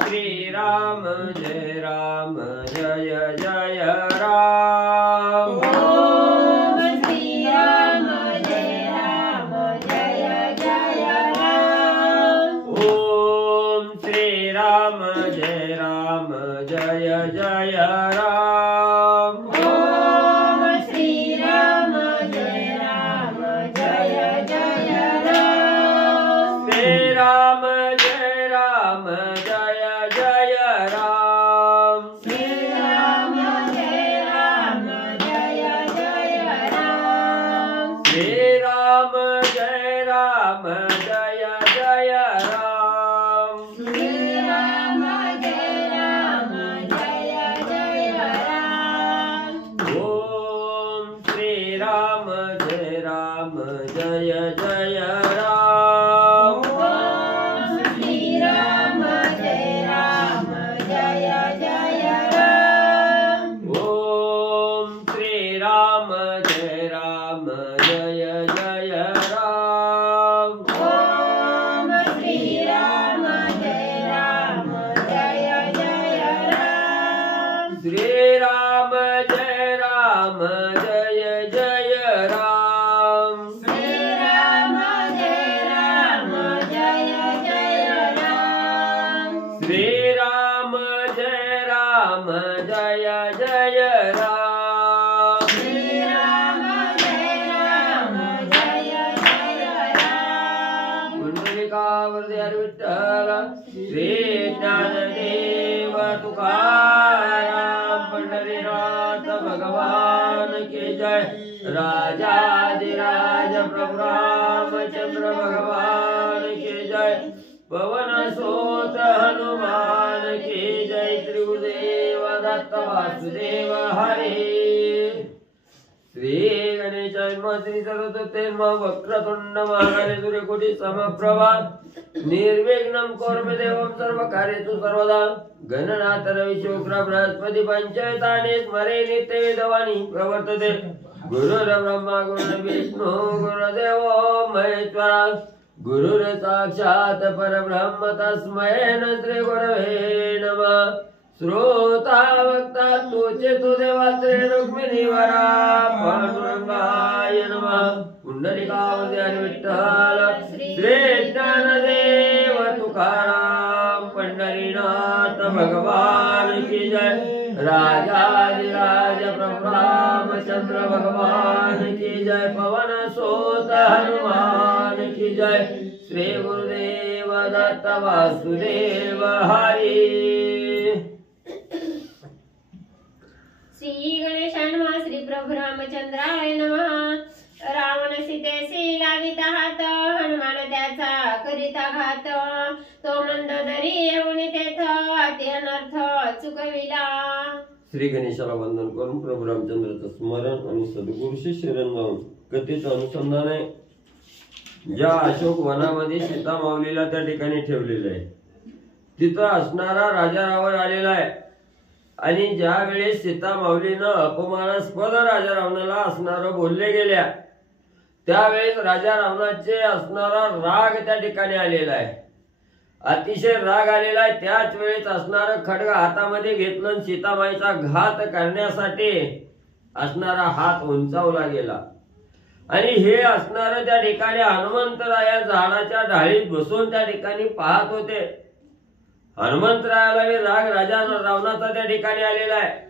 श्री राम जय जय राम। ओम श्री राम जय जय राम। ओम श्री राम जय जय राम। ओम श्री राम जय जय राम। श्री राम जय जय राम। श्री राम जय जय राम। श्री राम जय जय राम। श्री राम जय जय राम। ओम श्री राम जय जय राम। ओम श्री राम जय जय राम। ओम श्री राम जय जय राम। ओम श्री राम जय जय राम। श्री राम जय जय राम। श्री राम जय जय राम। श्री राम जय जय राम। श्री राम जय जय राम। पुंडलिकावरती हरी विठ्ठल श्री ज्ञानदेव तुकाराम पंढरीनाथ भगवान की जय। राजाधिराज प्रभु रामचंद्र भगवान की जय। पवन सुत हनुमान की जय। त्रिगुरुदेव दत्त वासुदेव हरी। श्री गणेशाय नमः। श्री सरस्वती नमः। वक्रतुंड महाकाय सूर्यकोटि समप्रभा निर्विघ्नं कुरु देवं सर्वकार्येषु सर्वदा। गणनाथ रवि शुक्र बृहस्पति पंचैतानि स्मरे नित्यविदवानि प्रवर्तते। गुरुर्ब्रह्मा गुरुर्विष्णु गुरुर्देवो महेश्वरा। गुरुर् साक्षात् परब्रह्म तस्मै श्री गुरवे नमः। श्रोता वक्ता तोचे तो देवात्रे रुक्मिणी वरा पांडुरंगाय नमः। पुंडलिकावरती हरी विठ्ठल श्री ज्ञानदेव तुकाराम पंढरीनाथ भगवान की जय। राजाधिराज प्रभु रामचंद्र भगवान की जय। पवन सुत हनुमान की जय। श्री गुरुदेव दत्त वासुदेव हरी। श्री गणेशाय नमः। श्री प्रभु रामचंद्राय नमः। रावण सीतेसी लाविता हात, हनुमान त्याचा करिता घात। तो मंदोदरी येऊन तेथ अति अनर्थ चुकविला। श्री गणेशाला वंदन करून प्रभू रामचंद्राचं स्मरण आणि सद्गुरूशी शरण जाऊन कथेचं अनुसंधान आहे। ज्या अशोक वनामध्ये सीता माऊलीला त्या ठिकाणी ठेवलेलं आहे तिथं असणारा राजा रावण आलेला आहे। आणि ज्या वेळेस सीता माऊलीनं अपमानास्पद राजा रावणाला असणारं बोलले गेल्या त्यावेळेस राजा रावणाचे असणारा राग त्या ठिकाणी आलेला आहे। अतिशय राग आलेला आहे। त्याच वेळेस असणारं खड्ग हातामध्ये घेतलं आणि सीतामाईचा घात करण्यासाठी असणारा हात उंचावला गेला। आणि हे असणारं त्या ठिकाणी हनुमंतराया झाडाच्या ढाळीत बसून त्या ठिकाणी पाहत होते। हनुमंतरायाला राग राजा रावणाचा त्या ठिकाणी आलेला आहे।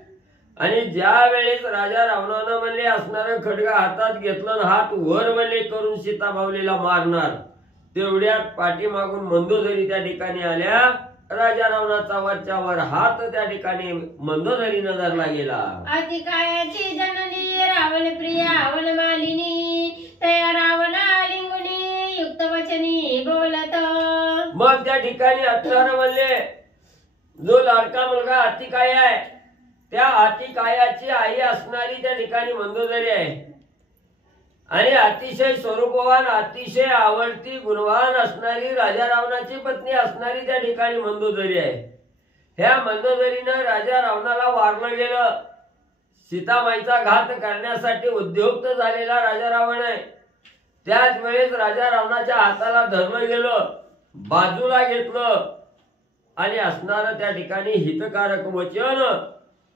आणि ज्या वेळेस राजा रावणानं म्हणले असणारं खड्ग हातात घेतलं हात वर वले करून सीता माऊलीला मारणार तेवढ्यात पाठीमागून मंदोदरी त्या ठिकाणी आल्या। राजा रावणाचा वरच्या वर हात त्या ठिकाणी मंदोदरीनं धरला गेला। अतिकायाची जननी रावण प्रिया वनमालिनी, तया रावण लिंगुनी युक्त वचनी बोलत। मग त्या ठिकाणी असणारं म्हणले जो लाडका मुलगा अतिकाय आहे त्या अतिकायाची आई असणारी त्या ठिकाणी मंदोदरी आहे। आणि अतिशय स्वरूपवान अतिशय आवडती गुणवान असणारी राजा रावणाची पत्नी असणारी त्या ठिकाणी मंदोदरी आहे। ह्या मंदोदरीनं राजा रावणाला वारलं गेलं। सीतामाईचा घात करण्यासाठी उद्युक्त झालेला राजा रावण आहे। त्याच वेळेस राजा रावणाच्या हाताला धरलं गेलं, बाजूला घेतलं आणि असणार त्या ठिकाणी हितकारक वचन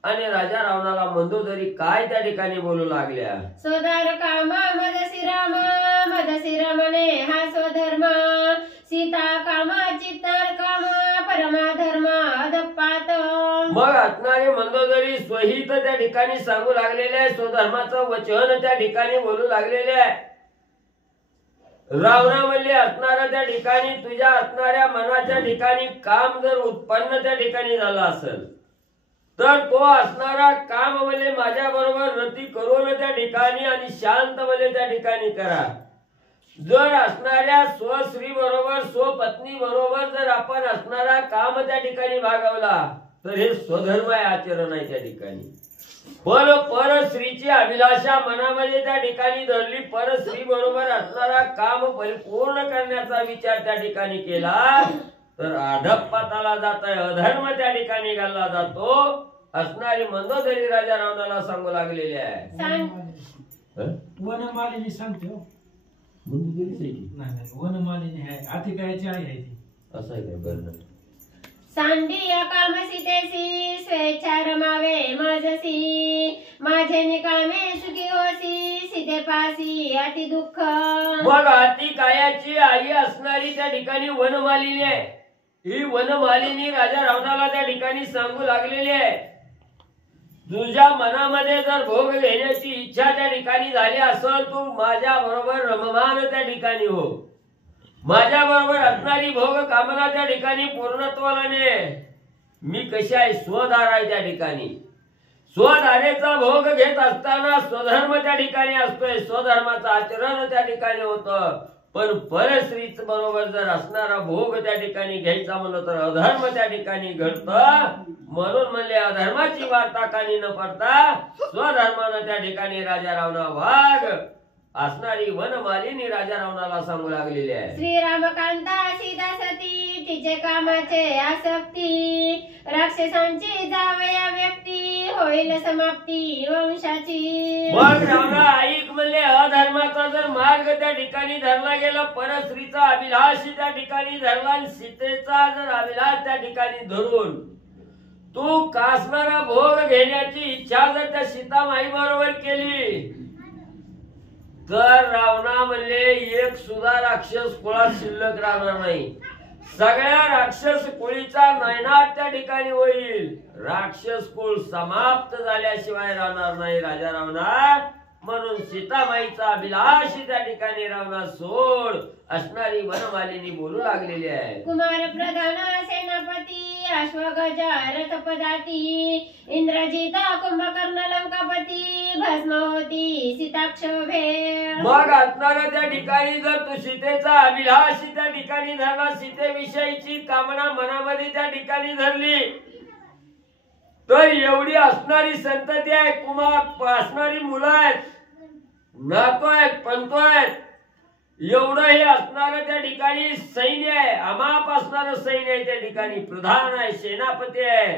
आणि राजा रावणाला मंदोदरी काय त्या ठिकाणी बोलू लागल्या. स्वधार काम मदसी रमणे हा स्वधर्म सीता काम चित्तर काम परमाधर्म अधपात. मग असणारे मंदोदरी स्वहित त्या ठिकाणी सांगू लागलेले आहे, स्वधर्माचं वचन त्या ठिकाणी बोलू लागलेले आहे. रावणा म्हणले असणारा त्या ठिकाणी तुझ्या असणाऱ्या मनाच्या ठिकाणी काम जर उत्पन्न त्या ठिकाणी झालं असेल तर तो असणारा काम म्हणजे माझ्या बरोबर रती करून त्या ठिकाणी आणि शांत म्हणजे त्या ठिकाणी करा. जर असणाऱ्या स्वस्त्री बरोबर स्वपत्नी बरोबर जर आपण असणारा काम त्या ठिकाणी भागवला तर हे स्वधर्म आहे, आचरण आहे त्या ठिकाणी. पण परस्त्रीची अभिलाषा मनामध्ये त्या ठिकाणी धरली, परस्त्री बरोबर असणारा काम परिपूर्ण करण्याचा विचार त्या ठिकाणी केला तर अधपाताला जात आहे, अधर्म त्या ठिकाणी घालला जातो. असणारी मंदोदरी राजा रावणाला सांगू लागलेले आहे. वनमालिनी सांगतो वनमालिनी आहे अतिकायाची आहे ती असं आहे काय. बरं सांडिया काम सीतेसी स्वेच्छा रमावे मजसी माझे निकामे सुखी होसी सीते पासी अति दुःख. मग अति कायाची आई असणारी त्या ठिकाणी वनमालिनी आहे. ही वनमालिनी राजा रावणाला त्या ठिकाणी सांगू लागलेली आहे, तुझ्या मनामध्ये जर भोग घेण्याची इच्छा त्या ठिकाणी झाली असेल तू माझ्या बरोबर रममान त्या ठिकाणी हो. माझ्या बरोबर असणारी भोग कामना त्या ठिकाणी पूर्णत्वाला ने. मी कशी आहे, स्वधार आहे त्या ठिकाणी. स्वधारेचा भोग घेत असताना स्वधर्म त्या ठिकाणी असतोय, स्वधर्माचं आचरण त्या ठिकाणी होतं. पण परस्त्रीच बरोबर जर असणारा भोग त्या ठिकाणी घ्यायचा म्हणलं तर अधर्म त्या ठिकाणी घडत. म्हणून म्हणले अधर्माची वार्ता कानी न पडता स्वधर्मानं त्या ठिकाणी राजा रावणा वाघ असणारी वनमालिनी राजा रावणाला सांगू लागलेली आहे. श्रीरामकांता सीता सती तिचे कामाचे आसक्ती राक्षसांची जावया व्यक्ती होईल समाप्ती वंशाची. मग रावणा ऐक म्हणले अधर्माचा जर मार्ग त्या ठिकाणी धरला गेला, परस्त्रीचा अभिलाष त्या ठिकाणी धरला आणि सीतेचा जर अभिलाष त्या ठिकाणी धरून तू कासणारा भोग घेण्याची इच्छा जर त्या सीतामाई बरोबर केली तर रावणा म्हणले एक सुद्धा राक्षस कुळात शिल्लक राहणार नाही. सगळ्या राक्षस कुळीचा नायनाट त्या ठिकाणी होईल. राक्षस कुळ समाप्त झाल्याशिवाय राहणार नाही राजा रावणा. म्हणून सीतामाईचा अभिलाष त्या ठिकाणी रावणा सोड असणारी वनमालिनी बोलू लागलेली आहे. कुमार प्रधान सेनापती अश्वगज रथपदाती इंद्रजित कुंभकर्ण लंकापती भस्म होती सीताक्षोभे. मग असणारा त्या ठिकाणी जर तू सीतेचा अभिलाष त्या ठिकाणी धरला, सीतेविषयीची कामना मनामध्ये त्या ठिकाणी धरली तर एवढी असणारी संतती आहे, कुमार असणारी मुलं आहेत, नातो आहेत, पंतो आहेत, एवढं हे असणारं त्या ठिकाणी सैन्य आहे, अमाप असणारं सैन्य आहे त्या ठिकाणी. प्रधान आहे, सेनापती आहे,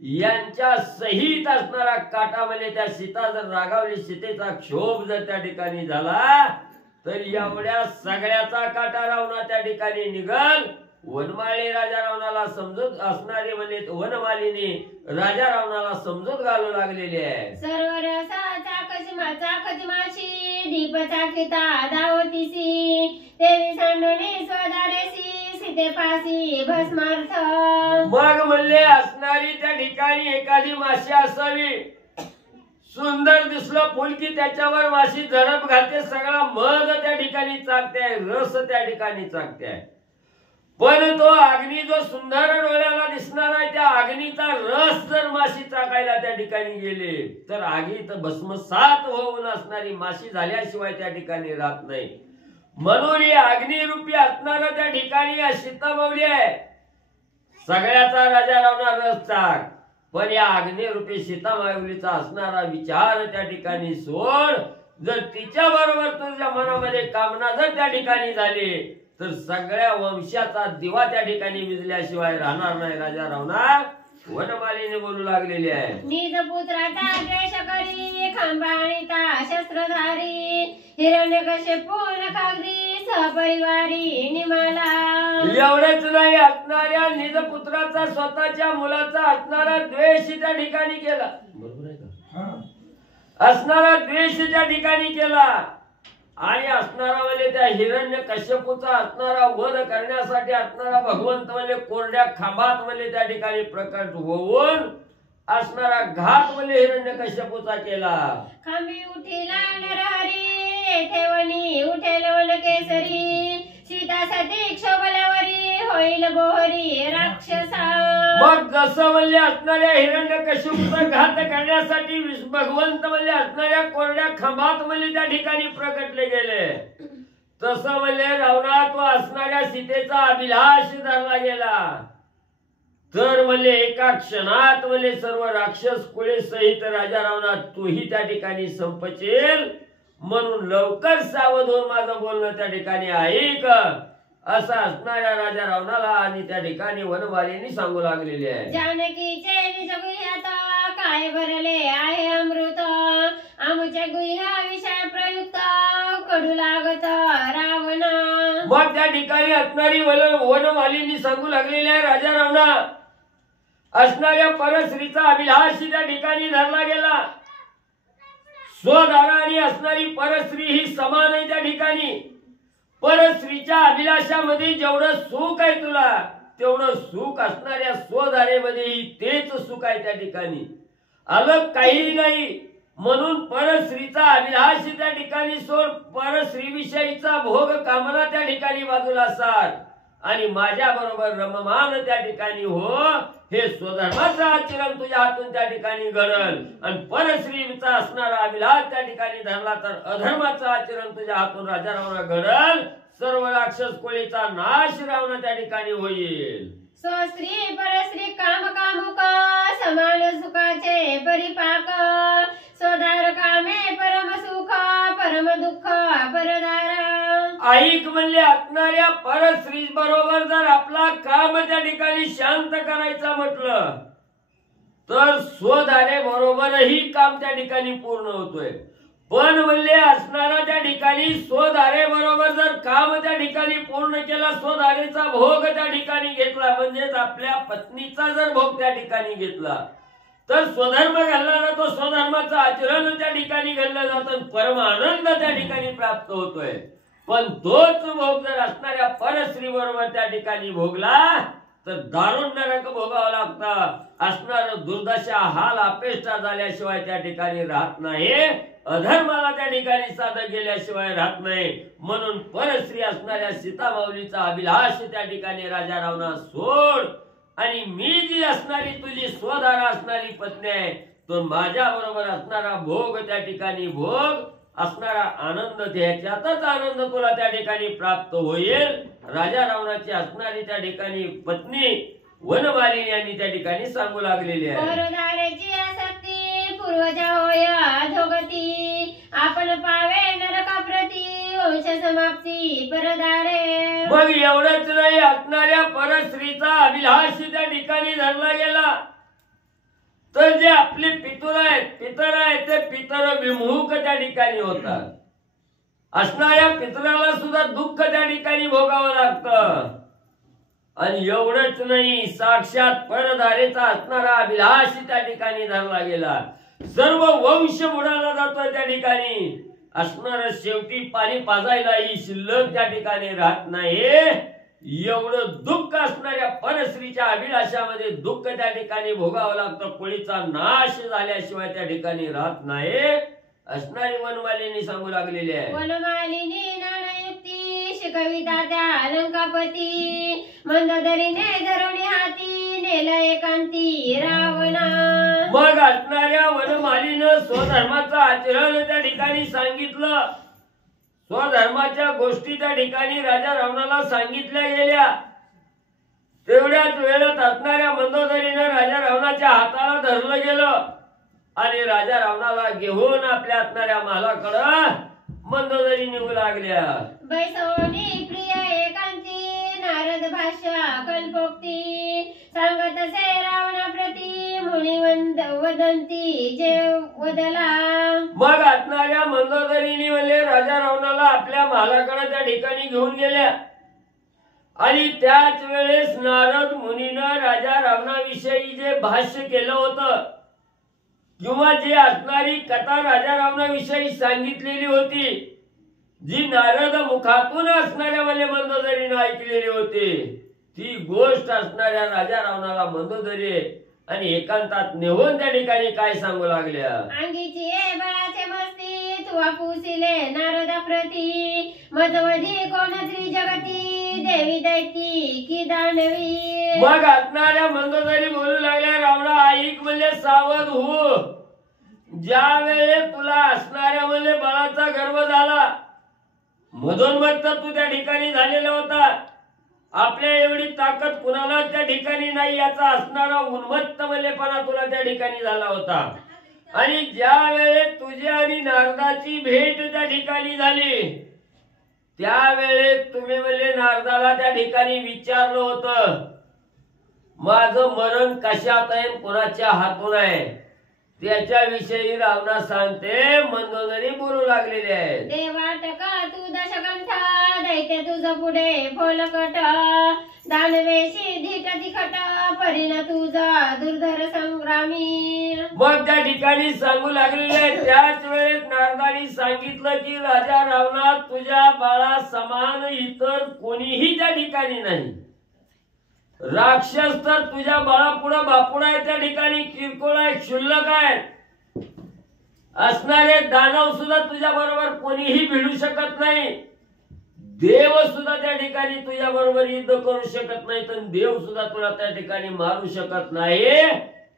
यांच्या सहित असणारा काटामध्ये त्या सीता जर रागावली, सीतेचा क्षोभ जर त्या ठिकाणी झाला तर एवढ्या सगळ्याचा काटा रावणा त्या ठिकाणी निघल. वनमाळी राजा रावणाला समजूत असणारी म्हणजे वनमालिनी राजा रावणाला समजूत घालू लागलेली आहे. सर्व रसा चाखती माशी दीप चाकिता दावतीसी देवी सांडणे स्वदारेसी सीते पासी भस्मार्थ. मग म्हणले असणारी त्या ठिकाणी एखादी माशी असावी, सुंदर दिसलं फुल की त्याच्यावर माशी झडप घालते, सगळा मध त्या ठिकाणी चाकते, रस त्या ठिकाणी चाकते. पण तो अग्नी जो सुंदर डोळ्याला दिसणार आहे त्या अग्नीचा रस जर माशी चाकायला त्या ठिकाणी गेले तर आगीत भस्मसात होऊन असणारी माशी झाल्याशिवाय त्या ठिकाणी राहत नाही. म्हणून ही अग्निरूपी असणारा त्या ठिकाणी सीतामाऊली आहे. सगळ्याचा राजा रावणा रस चाक, पण या अग्निरूपी सीतामाऊलीचा असणारा विचार त्या ठिकाणी सोड. जर तिच्या बरोबर तुझ्या मनामध्ये कामना जर त्या ठिकाणी झाली तर सगळ्या वंशाचा दिवा त्या ठिकाणी विजल्याशिवाय राहणार नाही राजा रावणा. वनमालीने बोलू लागलेली आहे. निज पुत्राचा द्वेष करी खांबाणिता शस्त्रधारी हिरण्यकश्यपू नखाग्री सहपरिवारी निमाला. एवढंच नाही, असणाऱ्या निजपुत्राचा स्वतःच्या मुलाचा असणारा द्वेष त्या ठिकाणी केला. बरोबर आहे का? हाँ असणारा द्वेष त्या ठिकाणी केला आणि असणारा म्हणजे त्या हिरण्य कश्यपूचा असणारा वध करण्यासाठी असणारा भगवंत म्हणजे कोरड्या खांबात म्हणजे त्या ठिकाणी प्रकट होऊन असणारा घात म्हणजे हिरण्य कश्यपूचा केला. खांबी उठिला नरहरी ठेवणी उठेल वन केसरी. सीता सती क्षोभल्यावरी होईल बोहरी राक्षसा. मग जसं म्हणजे असणाऱ्या हिरण्य कश्यपूचा घात करण्यासाठी भगवंत म्हणजे असणाऱ्या कोरड्या खांबात म्हणजे त्या ठिकाणी प्रकटले गेले, तसं म्हणजे रावणा तो असणाऱ्या सीतेचा अभिलाष धरला गेला. तर म्हणजे एका क्षणात म्हणजे सर्व राक्षस कुळे सहित राजा रावणा तोही त्या ठिकाणी संपचेल, म्हणून लवकर सावध होऊन माझं बोलणं त्या ठिकाणी ऐक, असं असणाऱ्या राजा रावणाला आणि त्या ठिकाणी वनमालीनी सांगू लागलेले आहे. जानकीचे निज गुह्यात काय भरले आहे अमृत. आमुच्या गुह्या विषय प्रयुक्त कडू लागत रावणा. मग त्या ठिकाणी असणारी वनमालीनी सांगू लागलेली आहे, राजा रावणा असणाऱ्या परस्त्रीचा अभिलाष त्या ठिकाणी धरला गेला. स्वदाराने असणारी परस्त्री ही समान आहे त्या ठिकाणी. परस्त्रीच्या अभिलाषामध्ये जेवढं सुख आहे तुला, तेवढं सुख असणाऱ्या स्वदारेमध्येही तेच सुख आहे त्या ठिकाणी, अलग काही नाही. म्हणून परस्त्रीचा अभिलाष त्या ठिकाणी सोड, परस्त्री विषयीचा भोग कामना त्या ठिकाणी बाजूला सार आणि माझ्या बरोबर रममान त्या ठिकाणी हो. हे स्वधर्माचं आचरण तुझ्या हातून त्या ठिकाणी घडल आणि परस्त्रीचा असणारा अभिलाष त्या ठिकाणी धरला तर अधर्माचं आचरण तुझ्या हातून राजा रावणा घडल. सर्व राक्षस कोळीचा नाश रावणा त्या ठिकाणी होईल. स्वस्त्री परस्त्री काम कामुक समान सुखाचे परिपाक. स्वदार कामे परम सुख परम दुःख परदार. ऐक म्हणले असणाऱ्या परस्त्री बरोबर जर आपला काम त्या ठिकाणी शांत करायचं म्हटलं तर स्वदारे बरोबरही काम त्या ठिकाणी पूर्ण होतोय. पण म्हणले असणारा त्या ठिकाणी स्वदारे बरोबर जर काम त्या ठिकाणी पूर्ण केला, स्वदारेचा भोग त्या ठिकाणी घेतला, म्हणजेच आपल्या पत्नीचा जर भोग त्या ठिकाणी घेतला तर स्वधर्म घालणारा तो स्वधर्माचं आचरण त्या ठिकाणी घडलं जातं, परम आनंद त्या ठिकाणी प्राप्त होतोय. पण तोच भोग जर असणाऱ्या परस्त्री बरोबर त्या ठिकाणी भोगला तर दारुण नरक भोगावं लागतं. असणार दुर्दशा हाल अपेष्टा झाल्याशिवाय त्या ठिकाणी राहत नाही, अधर्माला त्या ठिकाणी साधं गेल्याशिवाय राहत नाही. म्हणून परस्त्री असणाऱ्या सीता माऊलीचा अभिलाष त्या ठिकाणी राजा रावणा सोड आणि मी जी असणारी तुझी स्वदारा असणारी पत्नी आहे तो माझ्या बरोबर असणारा भोग त्या ठिकाणी भोग, असणारा आनंद त्याच्यातच आनंद तुला त्या ठिकाणी प्राप्त होईल. राजा रावणाची असणारी त्या ठिकाणी पत्नी वनमालिनी यांनी त्या ठिकाणी सांगू लागलेली आहे. परदाराची आसक्ती पूर्वजा होय अधोगती. आपण पावे नरकाप्रती वंश समाप्ती परदारे. मग एवढंच नाही, असणाऱ्या परस्त्रीचा अभिलाष त्या ठिकाणी धरला गेला तर जे आपले पितर आहेत ते पितर विमुख त्या ठिकाणी होतात. असणाऱ्या पितराला सुद्धा दुःख त्या ठिकाणी भोगावं लागतं. आणि एवढंच नाही, साक्षात परदारेचा असणारा अभिलाष त्या ठिकाणी धरला गेला. सर्व वंश बुडाला जातोय त्या ठिकाणी. असणार शेवटी पाणी पाजायलाही शिल्लक त्या ठिकाणी राहत नाही. एवढं दुःख असणाऱ्या परस्त्रीच्या अभिलाषामध्ये दुःख त्या ठिकाणी भोगावं लागतं. कोळीचा नाश झाल्याशिवाय त्या ठिकाणी राहत नाही, असणारी वनमालिनी सांगू लागलेली आहे. वनमालिनी नानायुक्ती शिकविता त्या लंकापती. मंदोदरीने धरुणी हाती नेल एकांती रावणा. मग असणाऱ्या वनमालीनं स्वधर्माचं आचरण त्या ठिकाणी सांगितलं. स्वधर्माच्या गोष्टी त्या ठिकाणी राजा रावणाला सांगितल्या गेल्या. तेवढ्याच वेळात असणाऱ्या मंदोदरीनं राजा रावणाच्या हाताला धरलं गेलं आणि राजा रावणाला घेऊन आपल्या असणाऱ्या महालाकडं मंदोदरी निघू लागल्या. बैसोनी प्रिय एकांती नारद भाष्य कल्पोक्ती. सांगत से रावणा प्रती मुनी वदंती जे वदला. मग असणाऱ्या मंदोदरीने म्हणले राजा रावणाला आपल्या महालाकडे त्या ठिकाणी घेऊन गेल्या आणि त्याच वेळेस नारद मुनीनं राजा रावणाविषयी जे भाष्य केलं होतं किंवा जी असणारी कथा राजा रावणाविषयी सांगितलेली होती, जी नारद मुखातून असणाऱ्या मला मंदोदरीनं ऐकलेली होती, ती गोष्ट असणाऱ्या राजा रावणाला मंदोदरी आणि एकांतात नेऊन त्या ठिकाणी काय सांगू लागल्या. अंगीची बळाचे मस्ती तुवा पुसिले नारदा प्रती मजवधी कोण त्रिजगती देवी दैती की दानवी. मग असणाऱ्या मंदोदरी बोलू लागल्या रावणा ऐक म्हणले सावध हो. ज्या वेळे तुला असणाऱ्या म्हणले बळाचा गर्व झाला, मधोन्मत्त तू त्या ठिकाणी झालेला होता, आपल्या एवढी ताकद कुणाला त्या ठिकाणी नाही याचा असणारा उन्मत्त मल्लेपणा तुला त्या ठिकाणी झाला होता. आणि ज्या वेळे तुझी आणि नारदाची भेट त्या ठिकाणी झाली, त्यावेळे तुम्ही म्हणले नारदाला त्या ठिकाणी विचारलं होतं माझं मरण कशात आहे कोणाच्या हातून आहे, त्याच्याविषयी रावणा सांगते मंदोदरी बोलू लागलेले आहे. देवाटका तू दशकंठ दैत्य तुझ पुढे फोलकट दानवेशी धीट तिखट परिण तुझा दुर्धर संग्रामी. मग त्या ठिकाणी सांगू लागलेले आहे. त्याच वेळेस नारदानी सांगितलं की राजा रावणा तुझ्या बाळा समान इतर कोणीही त्या ठिकाणी नाही. राक्षस तर तुझ्या बाळापुढे बापुडा आहे, त्या ठिकाणी किरकोळ आहे, क्षुल्लक आहे. असणारे दानव सुद्धा तुझ्या बरोबर कोणीही भिडू शकत नाही. देव सुद्धा त्या ठिकाणी तुझ्या बरोबर युद्ध करू शकत नाही, तर देव सुद्धा तुला त्या ठिकाणी मारू शकत नाही.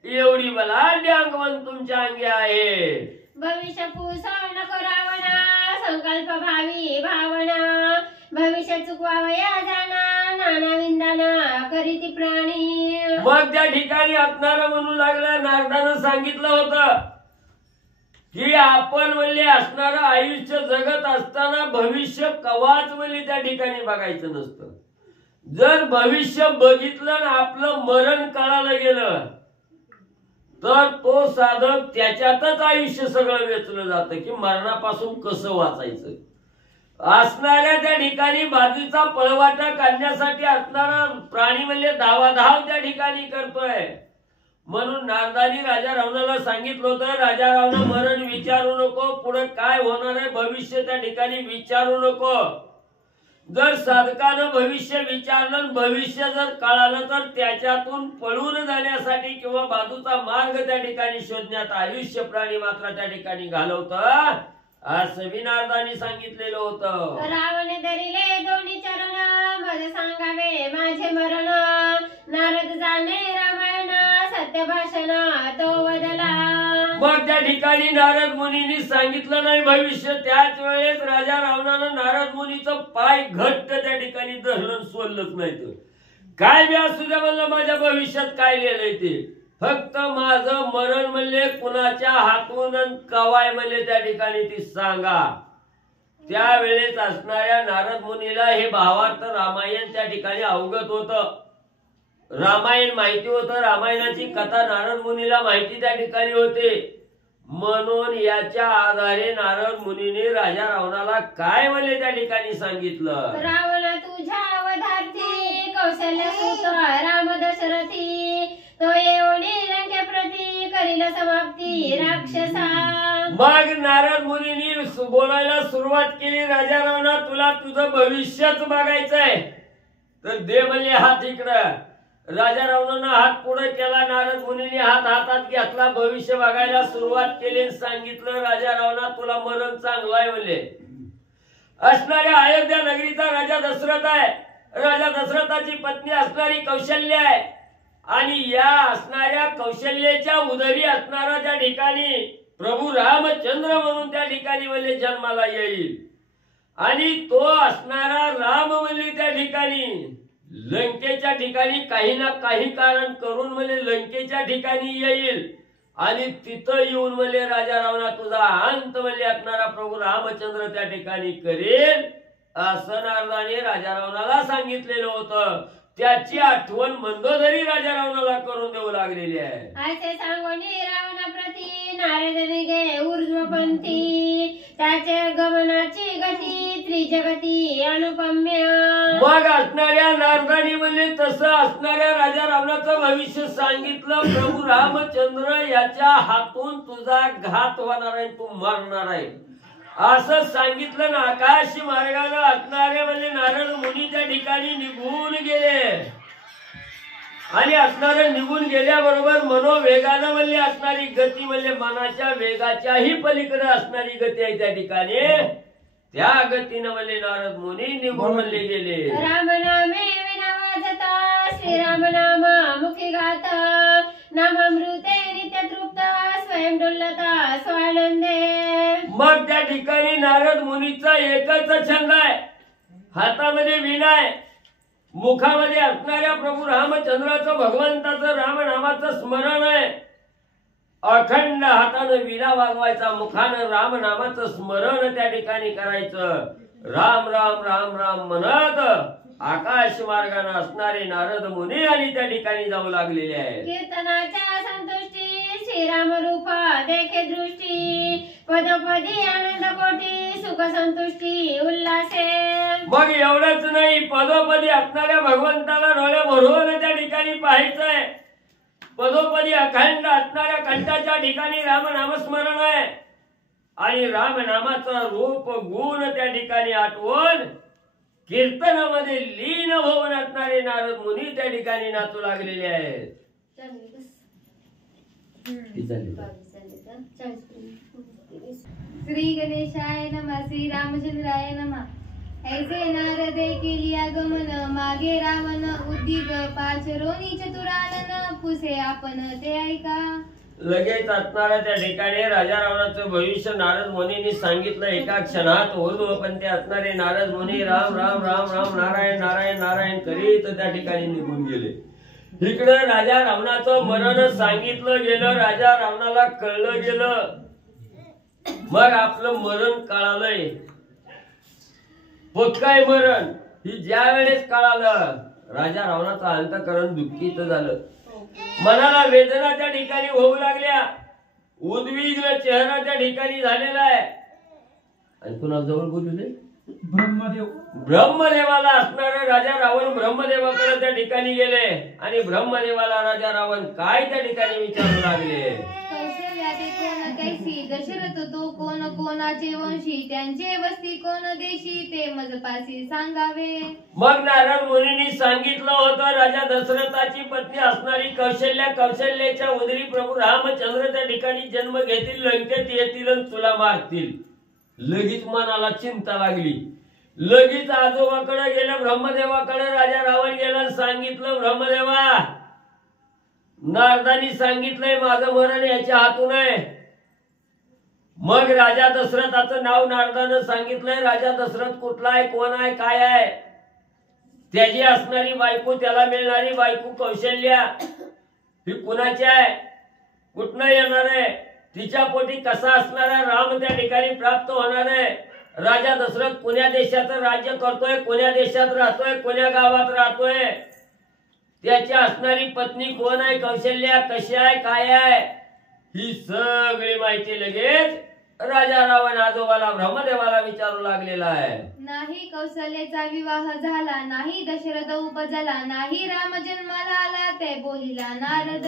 एवढी बलाढ्य अंगवण तुमच्या अंगी आहे. भविष्य पुसव नको रावणा संकल्प भावी भावना भविष्य चुकवावया जाना नाना विंदाना करीती प्राणी. मग त्या ठिकाणी असणारा म्हणू लागला नारदानं सांगितलं होतं की आपण म्हणले असणारं आयुष्य जगत असताना भविष्य कवाच म्हणले त्या ठिकाणी बघायचं नसतं. जर भविष्य बघितलं आणि आपलं मरण कळालं गेलं तर तो साधक त्याच्यातच आयुष्य सगळं वेचलं जातं की मरणापासून कसं वाचायचं. असणाऱ्या त्या ठिकाणी बाजूचा पळवाटा काढण्यासाठी असणारा प्राणी म्हणजे धावाधाव त्या ठिकाणी करतोय. म्हणून नारदानी राजा रावणाला सांगितलं होतं राजा रावणा मरण विचारू नको, पुढे काय होणार आहे भविष्य त्या ठिकाणी विचारू नको. जर साधकानं भविष्य विचारलं, भविष्य जर कळालं तर त्याच्यातून पळून जाण्यासाठी किंवा बाजूचा मार्ग त्या ठिकाणी शोधण्यात आयुष्य प्राणी मात्र त्या ठिकाणी घालवतं, असं बी नारदानी सांगितलेलं होतं. रावण धरिले दोन्ही चरण मज सांगावे माझे मरण नारद जाणे रामायण सत्य भाषण तो वदला. मग त्या ठिकाणी नारद मुनींनी सांगितलं नाही भविष्य. त्याच वेळेस राजा रावणानं नारद मुनीचं पाय घट्ट त्या ठिकाणी धरलं, सोडलंच नाही. तर काय बी असू द्या म्हणलं माझ्या भविष्यात काय लिहिलंय ते, फक्त माझं मरण म्हणले कुणाच्या हातून कवाय म्हणले त्या ठिकाणी ती सांगा. त्यावेळेस असणाऱ्या नारद मुनीला हे भावार्थ रामायण त्या ठिकाणी अवगत होतं. रामायण माहिती होतं, रामायणाची कथा नारद मुनीला माहिती त्या ठिकाणी होते. म्हणून याच्या आधारे नारद मुनीने राजा रावणाला काय म्हणले त्या ठिकाणी सांगितलं. रावण तुझ्या अवधार्थी कौशल्य सुत राम दशरथी तो येऊनी लंके प्रती करील समाप्ती राक्षसा. मग नारद मुनींनी बोलायला सुरुवात केली. राजा रावणा तुला तुझं भविष्यच बघायचंय तर दे म्हणले हात इकडं. राजा रावणानं हात पुढे केला, नारद मुनींनी हात हातात घेतला, भविष्य बघायला सुरुवात केली. सांगितलं राजा रावणा तुला मरण चांगलं आहे म्हणले. असणाऱ्या अयोध्या नगरीचा राजा दशरथ आहे. राजा दशरथाची पत्नी असणारी कौशल्य आहे आणि या असणाऱ्या कौशल्याच्या उदरी असणारा त्या ठिकाणी प्रभू रामचंद्र म्हणून त्या ठिकाणी म्हणले जन्माला येईल. आणि तो असणारा राम म्हणले त्या ठिकाणी लंकेच्या ठिकाणी काही ना काही कारण करून म्हणजे लंकेच्या ठिकाणी येईल आणि तिथं येऊन म्हणजे राजा रावणा तुझा अंत म्हणजे असणारा प्रभू रामचंद्र त्या ठिकाणी करेल असं नारदाने राजा रावणाला सांगितलेलं होतं. त्याची आठवण मंदोदरी राजा रावणाला करून देऊ लागलेली आहे. असे सांगून रावणा प्रती नारद निघे ऊर्ध्वपंथी, त्याचे गमनाची गती त्रिजगती अनुपम्य. मग असणाऱ्या नारदानी म्हणजे तसं असणाऱ्या राजा रावणाचं भविष्य सांगितलं. प्रभू रामचंद्र याच्या हातून तुझा घात होणार आहे, तू मरणार आहे असं सांगितलं ना. आकाश मार्गाने असणारे म्हणजे नारद मुनी त्या ठिकाणी निघून गेले आणि असणारे निघून गेल्याबरोबर मनोवेगानं म्हणजे असणारी गती म्हणजे मनाच्या वेगाच्याही पलीकडे असणारी गती आहे त्या ठिकाणी. त्या गतीनं म्हणजे नारद मुनी निघून म्हणले गेले. राम नामे विना वाजता श्रीराम नाम मुखी गात, नामामृते नित्य तृप्त स्वयं डुल्लता स्वानंदे. मग त्या ठिकाणी नारद मुनीचा एकच छंद आहे, हातामध्ये वीणा आहे, मुखामध्ये असणाऱ्या प्रभू रामचंद्राचं भगवंताचं रामनामाचं स्मरण आहे. अखंड हातानं वीणा वाजवायचा, मुखानं रामनामाचं स्मरण त्या ठिकाणी करायचं. राम राम राम राम म्हणत आकाश मार्गाने असणारे नारद मुनी आणि त्या ठिकाणी जाऊ लागलेले आहेत. कीर्तनाच्या संतुष्टी श्रीराम रूप देखे दृष्टी, पदोपदी आनंद कोटी सुख संतुष्टी उल्हासे. मग एवढंच नाही, पदोपदी असणाऱ्या भगवंताला डोळे भरून त्या ठिकाणी पाहायचंय. पदोपदी अखंड असणाऱ्या कंठाच्या ठिकाणी रामनामस्मरण आहे आणि रामनामाचं रूप गुण त्या ठिकाणी आठवून कीर्तनामध्ये लीन होऊन असणारे नारद मुनी त्या ठिकाणी नाचू लागलेले आहेत. श्री गणेशाय नमः, श्री रामचंद्राय नमः. ऐसे नारदे केली आगमन, मागे रावण उद्दिग पाचरोनी चतुरानन, पुसे आपण ते ऐका. लगेच असणाऱ्या त्या ठिकाणी राजा रावणाचं भविष्य नारद मुनींनी सांगितलं. एका क्षणात ऊर्ध्वपंथी असणारे नारद मुनी राम राम राम राम नारायण नारायण नारायण करीत त्या ठिकाणी निघून गेले. इकडं राजा रावणाचं मरण सांगितलं गेलं, राजा रावणाला कळलं गेलं. मग आपलं मरण कळालंय, काय मरण ही ज्या वेळेस कळालं राजा रावणाचं अंतःकरण दुःखित झालं. मनाला वेदना त्या ठिकाणी होऊ लागल्या, उद्विग्न चेहरा त्या ठिकाणी झालेला आहे. आणि कुणाला जवळ बोलले ब्रह्मदेव ब्रह्मदेवाला असणारे राजा रावण ब्रह्मदेवाकडे त्या ठिकाणी गेले आणि ब्रह्मदेवाला राजा रावण काय त्या ठिकाणी विचारू लागले. कौशल्या ते कोण कैसी, दशरथ तो कोण कोणाचे वंशी, त्यांचे वस्ती कोण देशी, ते मजपासी सांगावे. मग नारद मुनींनी सांगितलं होतं राजा दशरथाची पत्नी असणारी कौशल्या, कौशल्याच्या उदरी प्रभू रामचंद्र त्या ठिकाणी जन्म घेतील, लंकेत येतील आणि तुला मारतील. लगेच मनाला चिंता लागली. लगेच आजोबाकडे गेले, ब्रह्मदेवाकडे राजा रावण गेला आणि सांगितलं, ब्रह्मदेवा नारदानी सांगितलंय माझं मरण याच्या हातून आहे. मग राजा दशरथाचं नाव नारदानं सांगितलंय. राजा दशरथ कुठला आहे, कोण आहे, काय आहे, त्याची असणारी बायको, त्याला मिळणारी बायको कौशल्या ही कुणाची आहे, कुठनं येणार आहे, तिच्या पोटी कसा असणारा राम त्या ठिकाणी प्राप्त होणार आहे. राजा दशरथ कोण्या देशाचं राज्य करतोय, कोण्या देशात राहतोय, कोण्या गावात राहतोय, त्याची असणारी पत्नी कोण आहे, कौशल्या कशी आहे, काय आहे, ही सगळी माहिती लगेच राजा रावण आजोबाला ब्रह्मदेवाला विचारू लागलेला आहे. नाही कौशल्याचा विवाह झाला, नाही दशरथ उपजला, नाही राम जन्माला आला, ते बोलिला नारद.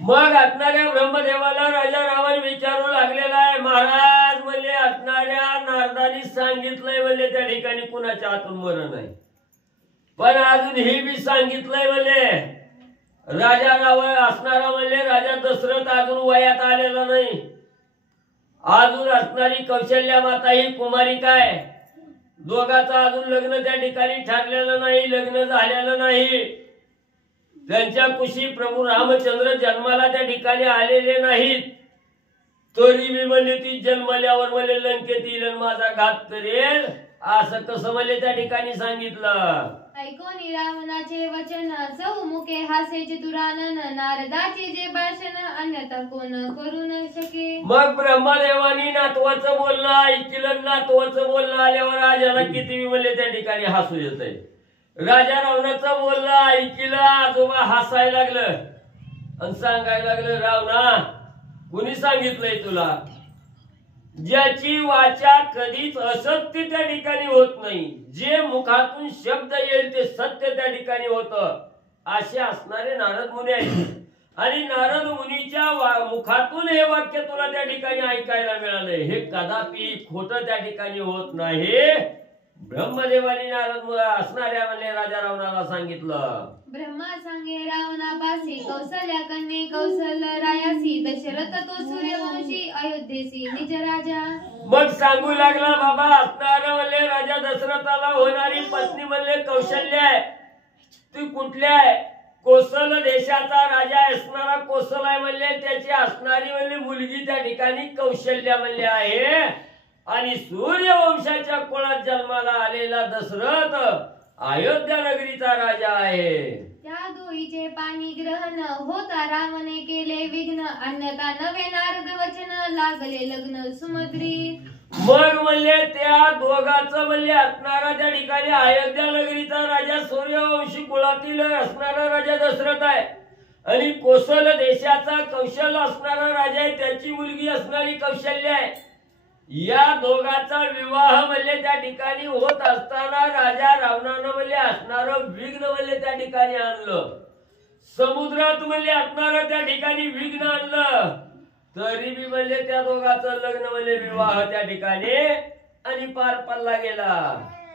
मग असणाऱ्या ब्रह्मदेवाला राजा रावण विचारू लागलेला आहे. महाराज म्हणले असणाऱ्या नारदानी सांगितलंय म्हणले त्या ठिकाणी कुणाच्या हातून मरण आहे, पण अजून हे बी सांगितलंय म्हणले राजा रावण असणारा म्हणले राजा दशरथ अजून वयात आलेला नाही. अजून असणारी कौशल्या माता ही कुमारिका आहे. दोघांचं अजून लग्न त्या ठिकाणी ठरलेलं नाही, लग्न झालेलं नाही. त्यांच्या कुशी प्रभू रामचंद्र जन्माला त्या ठिकाणी आलेले नाहीत. तरी मी म्हणले ती जन्मल्यावर म्हणले लंकेत येईल आणि माझा घात करेल असं कसं म्हणले त्या ठिकाणी सांगितलं. ऐकोनी रावणाचे वचन, चौमुखे हासे चतुरानन, नारदाचे जे भाषण अन्यथा कोण करू न शके. मग ब्रह्मदेवानी नातवाचं बोलणं ऐकलं, नातवाचं बोलणं आल्यावर राजाला किती म्हणले त्या ठिकाणी हसू येत आहे. राजा रावणाचं बोलणं ऐकलं, आजोबा हसायला लागलं. आणि सांगायला लागलं रावणा कुणी सांगितलंय तुला ज्याची वाचा कधीच असत्य त्या ठिकाणी होत नाही जे मुखातून शब्द येईल ते सत्य त्या ठिकाणी होत असे असणारे नारद मुनी आहेत आणि नारद मुनीच्या मुखातून हे वाक्य तुला त्या ठिकाणी ऐकायला मिळाले हे कदापि खोटं त्या ठिकाणी होत नाही ब्रह्मदेवानी नारद असणाऱ्या म्हणले राजा रावणाला सांगितलं ब्रह्मा सांगे रावणापासी कौसल्या कन्ये कौशल्य रायासी दशरथ तो सूर्यवंशी अयोध्येसी निज राजा मग सांगू लागला बाबा असणारा म्हणले राजा दशरथाला होणारी पत्नी म्हणले कौशल्य आहे ती कुठल्या आहे कोसल देशाचा राजा असणारा कोसल आहे म्हणले त्याची असणारी म्हणले मुलगी त्या ठिकाणी कौशल्य म्हणले आहे आणि सूर्यवंशाच्या कुळात जन्माला आलेला दशरथ अयोध्या नगरीचा राजा आहे त्या दोईचे पाणी ग्रहण होता रामने केले विघ्न अन्यथा नवे नारद वचन लागले लग्न सुमद्री मग म्हणले त्या दोघांचं म्हणले असणारा त्या ठिकाणी अयोध्या नगरीचा राजा सूर्यवंशी कुळातील असणारा राजा दशरथ आहे आणि कोसल देशाचा कौशल्य असणारा राजा आहे त्याची मुलगी असणारी कौशल्य आहे या दोघांचा विवाह म्हणले त्या ठिकाणी होत असताना राजा रावणानं म्हणले असणारं विघ्न म्हणले त्या ठिकाणी आणलं समुद्रात म्हणले असणारं त्या ठिकाणी विघ्न आणलं तरी बी म्हणले त्या दोघांचं लग्न म्हणले विवाह त्या ठिकाणी आणि पार पडला गेला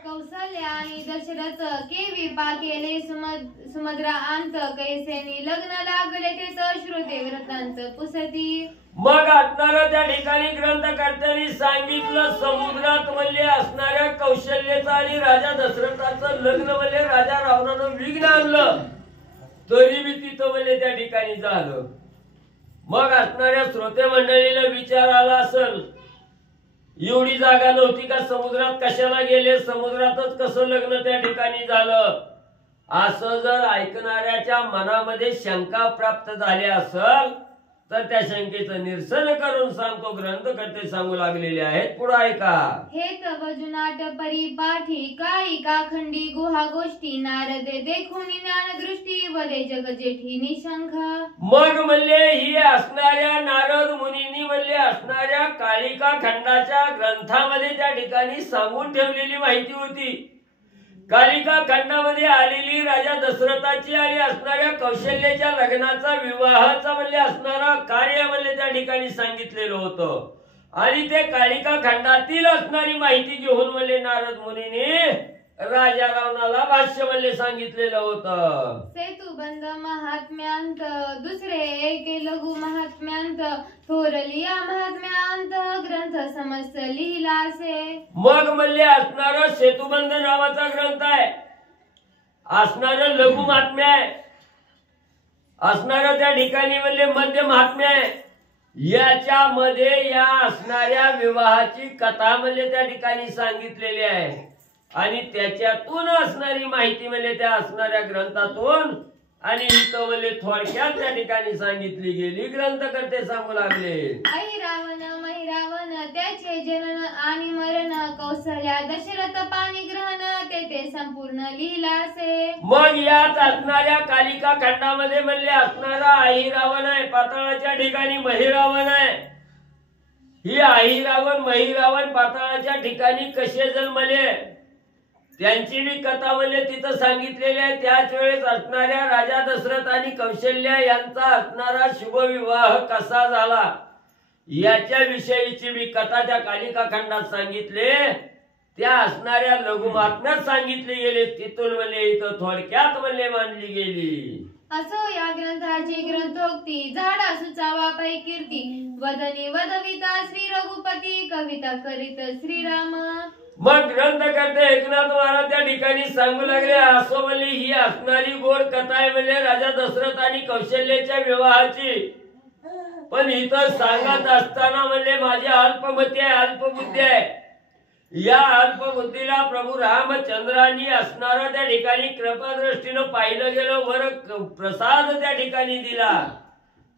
कौशल्य आणि दशरथ केवी पाकेले सुमद्रा अंत कैसेनी लग्न लागले ते श्रोते व्रतांत पुसती मग असणाऱ्या त्या ठिकाणी ग्रंथकर्त्यांनी सांगितलं समुद्रात म्हणले असणाऱ्या कौशल्याचं आणि राजा दशरथाचं लग्न म्हणले राजा रावणानं विघ्न आणलं तरी बी तिथं म्हणले त्या ठिकाणी झालं मग असणाऱ्या श्रोते मंडळीला विचार आला असेल एवढी जागा नव्हती का समुद्रात कशाला गेले समुद्रातच कसं लग्न त्या ठिकाणी झालं असं जर ऐकणाऱ्याच्या मनामध्ये शंका प्राप्त झाली असेल तर त्या शंकेचं निरसन करून सांगतो ग्रंथकर्ते सांगू लागलेले आहेत पुढे ऐका हे तव जुनाट परिपाठी काळिका खंडी गुहा गोष्टी नारदे देखून ज्ञान दृष्टी वरे जग जेठी निशंख मग म्हणले ही असणाऱ्या नारद मुनींनी म्हणले असणाऱ्या काळिका खंडाच्या ग्रंथामध्ये त्या ठिकाणी सांगून ठेवलेली माहिती होती कालिका खंडामध्ये आलेली राजा दशरथाची आणि असणाऱ्या कौशल्याच्या लग्नाचा विवाहाचा म्हणले असणारा कार्य म्हणले त्या ठिकाणी सांगितलेलं होतं आणि ते कालिका खंडातील असणारी माहिती घेऊन म्हणले नारद मुनीने राजा रावणाला भाष्य म्हणले सांगितलेलं होतं सेतुबंध महात्म्यांत दुसरे एके लघु महात्म्यांत थोरलिया महात्म्यांत ग्रंथ समस्त लिहिला असे मग म्हणले असणारा सेतुबंध नावाचा ग्रंथ आहे असणारं लघु महात्म्य आहे असणारं त्या ठिकाणी म्हणले मध्य महात्म्य आहे याच्यामध्ये या असणाऱ्या विवाहाची कथा म्हणले त्या ठिकाणी सांगितलेली आहे आणि त्याच्यातून असणारी माहिती म्हणजे त्या असणाऱ्या ग्रंथातून आणि इथं म्हणजे थोडक्यात त्या ठिकाणी सांगितली गेली ग्रंथकर्ते सांगू लागले आई रावण महिरावण त्याचे जनन आणि मरण कौशल्या दशरथ पाणी ग्रहण ते संपूर्ण लिहिला असे मग यात असणाऱ्या कालिका खंडामध्ये म्हणले असणारा आई रावण आहे पाताळाच्या ठिकाणी महिरावण आहे ही आई रावण महिरावण पाताळाच्या ठिकाणी कसे जन्मले त्यांची बी कथा म्हणजे तिथं सांगितलेली आहे त्याच वेळेस असणाऱ्या राजा दशरथ आणि कौशल्या यांचा असणारा शुभविवाह कसा झाला याच्या विषयीची बी कथा त्या कालिका खंडात सांगितले त्या असणाऱ्या लघुमात्म्यात सांगितले गेले तिथून म्हणजे इथं थोडक्यात म्हणजे मांडली गेली असो या ग्रंथाची ग्रंथोक्ती झाडा सुचावा पै कीर्ती वदनी वदविता श्री रघुपती कविता करीत श्रीराम मग ग्रंथकर्ते एकनाथ महाराज त्या ठिकाणी सांगू लागले असो म्हणले ही असणारी गोड कथा आहे म्हणजे राजा दशरथ आणि कौशल्याच्या विवाहाची पण इथं सांगत असताना म्हणजे माझी अल्पमती आहे अल्पबुद्धी आहे या अल्पबुद्धीला प्रभू रामचंद्रांनी असणारा त्या ठिकाणी कृपादृष्टीनं पाहिलं गेलं वर प्रसाद त्या ठिकाणी दिला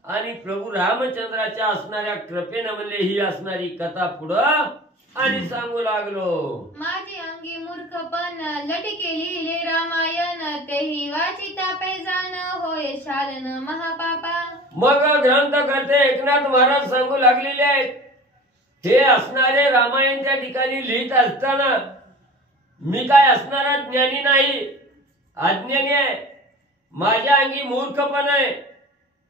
आणि प्रभू रामचंद्राच्या असणाऱ्या कृपेनं म्हणजे ही असणारी कथा पुढं आणि सांगू लागलो माझी अंगी मूर्खपण लटके लिहिले रामायण तेही वाचिता पैजान होय शालन महापापा मग ग्रंथकर्ते एकनाथ महाराज सांगू लागलेले आहेत, हे असणारे रामायण त्या ठिकाणी लिहित असताना मी काय असणारा ज्ञानी नाही, अज्ञानी आहे, माझ्या अंगी मूर्खपण आहे,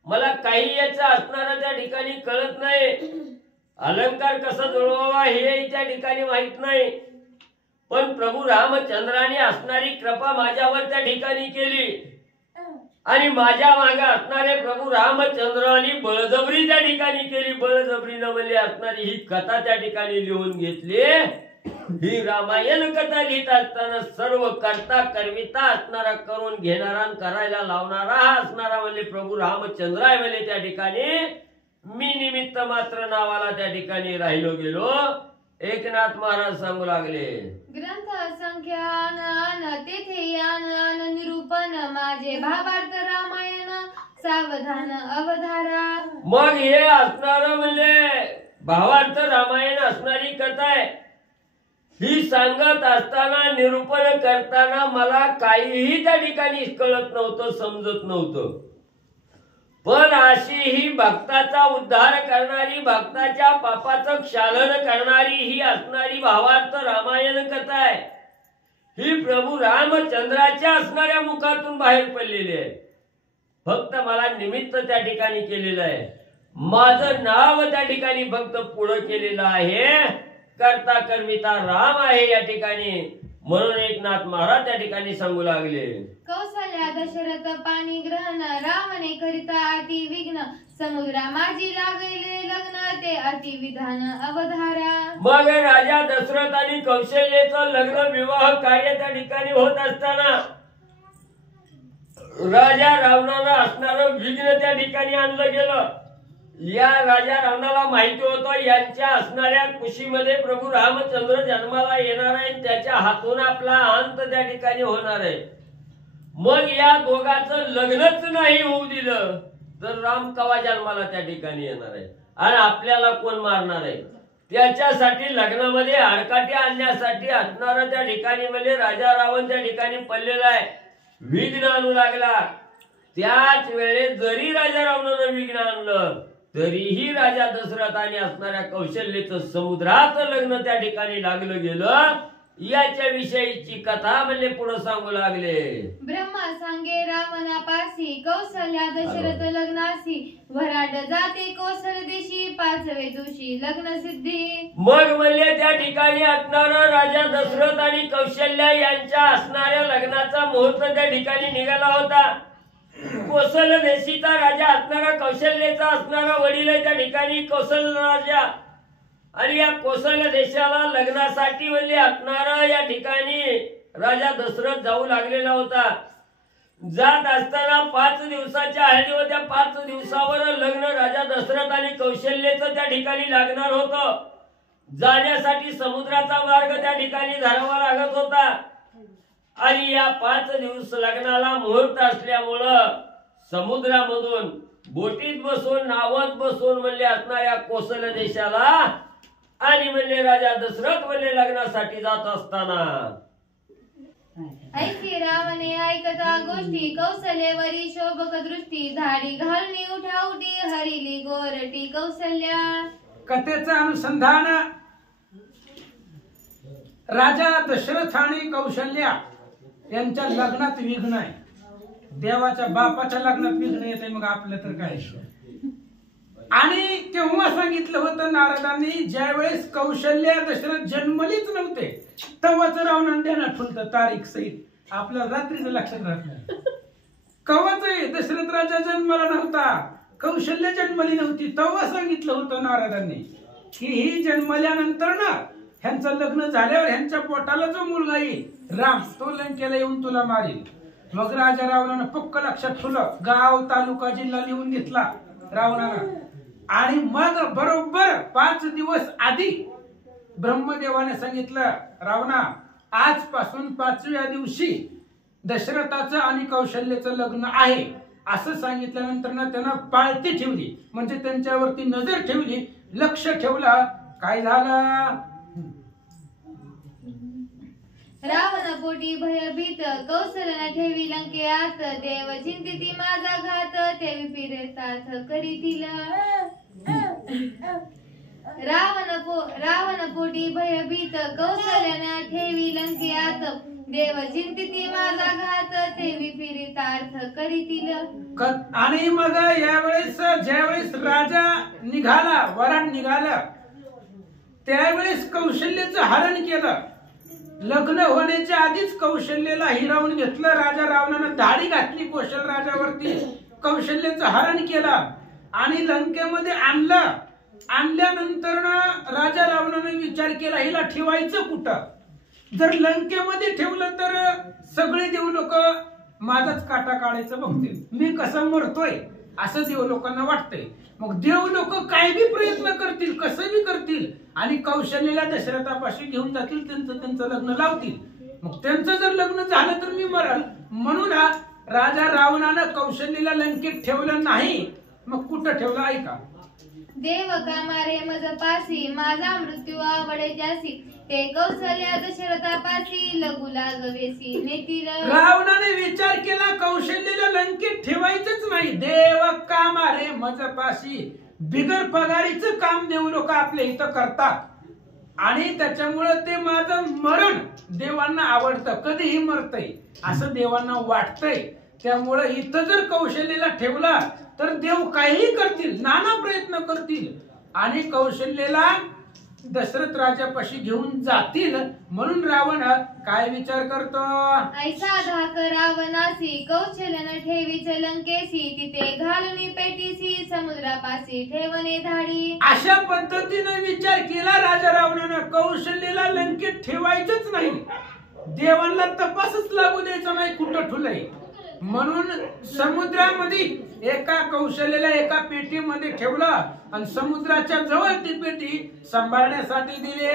मला काही याचं असणारा त्या ठिकाणी कळत नाही, अलंकार कसा जुळवावा हे त्या ठिकाणी माहित नाही. पण प्रभू रामचंद्राने असणारी कृपा माझ्यावर त्या ठिकाणी केली आणि माझ्या मागे असणारे प्रभू रामचंद्राने बळजबरी त्या ठिकाणी केली. बळजबरीनं म्हणजे असणारी ही कथा त्या ठिकाणी लिहून घेतली. ही रामायण कथा लिहित असताना सर्व करता करविता असणारा, करून घेणारा, करायला लावणारा हा असणारा म्हणजे प्रभू रामचंद्र आहे. म्हणजे त्या ठिकाणी मी निमित्त मात्र नावाला त्या ठिकाणी राहिलो गेलो. एकनाथ महाराज सांगू लागले, ग्रंथ संख्यान तेथे यान निरूपण माझे भावार्थ रामायण सावधान अवधारा. मग हे असणार म्हणजे भावार्थ रामायण असणारी कथा आहे. ही सांगत असताना, निरूपण करताना मला काहीही त्या ठिकाणी कळत नव्हतं, समजत नव्हतं. पण अशी ही भक्ताचा उद्धार करणारी, भक्ताच्या पापाचं क्षालन करणारी ही असणारी भावार्थ रामायण कथा आहे. ही प्रभू रामचंद्राच्या असणाऱ्या मुखातून बाहेर पडलेली आहे. फक्त मला निमित्त त्या ठिकाणी केलेलं आहे, माझं नाव त्या ठिकाणी फक्त पुढं केलेलं आहे. करता करविता राम आहे या ठिकाणी. म्हणून एकनाथ महाराज त्या ठिकाणी सांगू लागले, कौशल्या दशरथ पाणी ग्रहण रामने करिता अति विघ्न समुद्रा माझी लागले लग्न ते अति विधान अवधारा. मग राजा दशरथ आणि कौशल्याचं लग्न विवाह कार्य त्या ठिकाणी होत असताना राजा रावणाला असणारं विघ्न त्या ठिकाणी आणलं गेलं. या राजा रावणाला माहिती होतं यांच्या असणाऱ्या कुशीमध्ये प्रभू रामचंद्र जन्माला येणार आहे, त्याच्या हातून आपला अंत त्या ठिकाणी होणार आहे. मग या दोघांचं लग्नच नाही होऊ दिलं तर राम कवा जन्माला त्या ठिकाणी येणार आहे आणि आपल्याला कोण मारणार आहे. त्याच्यासाठी लग्नामध्ये आडकाठी आणण्यासाठी असणारा त्या ठिकाणी म्हणजे राजा रावण त्या ठिकाणी पडलेला आहे. विघ्न आणू लागला. त्याच वेळेस जरी राजा रावणानं विघ्न आणलं तरीही राजा दशरथाने असणाऱ्या कौशल्याचं समुद्रात लग्न त्या ठिकाणी लागलं गेलं. याच्या विषयीची कथा म्हणजे पुढे सांगू लागले, ब्रह्मा सांगे रावणापासी कौशल्या दशरथ लग्नासी वराड जाते कौशल देशी पाचवे दिवशी लग्न सिद्धी. मग म्हणले त्या ठिकाणी असणारा राजा दशरथ आणि कौशल्या यांच्या असणाऱ्या लग्नाचा मुहूर्त त्या ठिकाणी निघाला होता. कौशल देशीचा राजा असणारा कौशल्याचा असणारा वडील आहे त्या ठिकाणी कौशल राजा. आणि या कौशल देशाला लग्नासाठी म्हणजे असणारा या ठिकाणी राजा दशरथ जाऊ लागलेला होता. जात असताना 5 दिवसाच्या हळदी होत्या. 5 दिवसावर लग्न राजा दशरथ आणि कौशल्याचं त्या ठिकाणी लागणार होतं. जाण्यासाठी समुद्राचा मार्ग त्या ठिकाणी धरावा लागत होता. आणि या 5 दिवस लग्नाला मुहूर्त असल्यामुळं समुद्रामधून बोटीत बसून, नावात बसून म्हणजे असणाऱ्या कौशल देशाला आणि म्हणजे राजा दशरथ म्हणजे लग्नासाठी जात असताना ऐसी रावणे ऐकता गोष्टी कौशल्यवरी शोभक दृष्टी धाडी घालणी उठाउटी हरिली गोरटी कौशल्या. कथेचं अनुसंधान राजा दशरथ आणि कौशल्या यांच्या लग्नात विघ्न आहे. देवाच्या बापाच्या लग्नात विघ्न येते, मग आपलं तर काय. आणि तेव्हा सांगितलं होतं नारदांनी, ज्यावेळेस कौशल्या दशरथ जन्मलीच नव्हते तेव्हाच रावणाने ध्यानात ठेवलं तारीख सहित. आपल्या रात्रीचं लक्षात राहत नाही. कवाच दशरथ राजा जन्माला नव्हता, कौशल्य जन्मली नव्हती, तेव्हा सांगितलं होतं नारदांनी की ही जन्मल्यानंतर ना ह्यांचं लग्न झाल्यावर ह्यांच्या पोटाला जो मुलगा येईल राम, तो लंकेला येऊन तुला मारेल. मग राजा रावणानं पक्क लक्षात ठेवलं. गाव, तालुका, जिल्हा लिहून घेतला रावणानं. आणि मग बरोबर 5 दिवस आधी ब्रह्मदेवाने सांगितलं, रावणा आजपासून 5व्या दिवशी दशरथाचं आणि कौशल्याचं लग्न आहे असं सांगितल्यानंतर ना त्यांना पाळती ठेवली, म्हणजे त्यांच्यावरती नजर ठेवली, लक्ष ठेवलं. काय झालं? रावण पोटी भयभीत कौशल्य ठेवी लंकेत देव चिंतिती माझा घात ते विपिरेतात करीतील रावण पोटी भयभीत कौशल्याने ठेवी लंकेत देव चिंतिती माझा घात ते विपरीतार्थ करीतील आणि मग यावेळेस ज्यावेळेस राजा निघाला, वराड निघाला, त्यावेळेस कौशल्याचं हरण केलं. लग्न होण्याच्या आधीच कौशल्याला हिरावून घेतलं. राजा रावणानं धाडी घातली कौशल राजावरती, कौशल्याचं हरण केलं आणि लंकेमध्ये आणलं. आणल्यानंतर राजा रावणाने विचार केला हिला ठेवायचं कुठं. जर लंकेमध्ये ठेवलं तर सगळे देव लोक माझाच काटा काढायचं बघतील, मी कसं मरतोय असं देव लोकांना वाटतंय. मग देव लोक काय बी प्रयत्न करतील, कसं बी करतील आणि कौशल्याला दशरथापाशी घेऊन जातील, त्यांचं लग्न लावतील. मग त्यांचं जर लग्न झालं तर मी मरल. म्हणून राजा रावणानं कौशल्याला लंकेत ठेवलं नाही. मग कुठं ठेवलं ऐका. देव कामारे मज पासी माझा मृत्यू आवडे जासी ते कौशल्या दशरथापासी लघु लागवेसी नेतील. रावणाने विचार केला कौशल्याला लंकेत ठेवायचंच नाही. देव कामारे मज पासी बिगर पगारीचं काम देव लोक आपल्या इथं करतात आणि त्याच्यामुळे ते माझं मरण देवांना आवडतं, कधीही मरतय असं देवांना वाटतंय. त्यामुळे इथं जर कौशल्याला ठेवला तर देव काहीही करतील, नाना प्रयत्न करतील आणि कौशल्याला दशरथ राजापाशी घेऊन जातील. म्हणून रावण काय विचार करतो. ऐसा धाक रावणासी कौशल्यानं ठेवीच लंकेसी तिथे घालून पेटीसी समुद्रापाशी ठेवणे धाडी. अशा पद्धतीने विचार केला राजा रावणानं. कौशल्याला लंकेत ठेवायचंच नाही, देवांना तपासच लागू द्यायचा नाही कुठं ठुलय. म्हणून समुद्रामध्ये एका कौशल्याला एका पेटीमध्ये ठेवलं आणि समुद्राच्या जवळ ती पेटी सांभाळण्यासाठी दिली.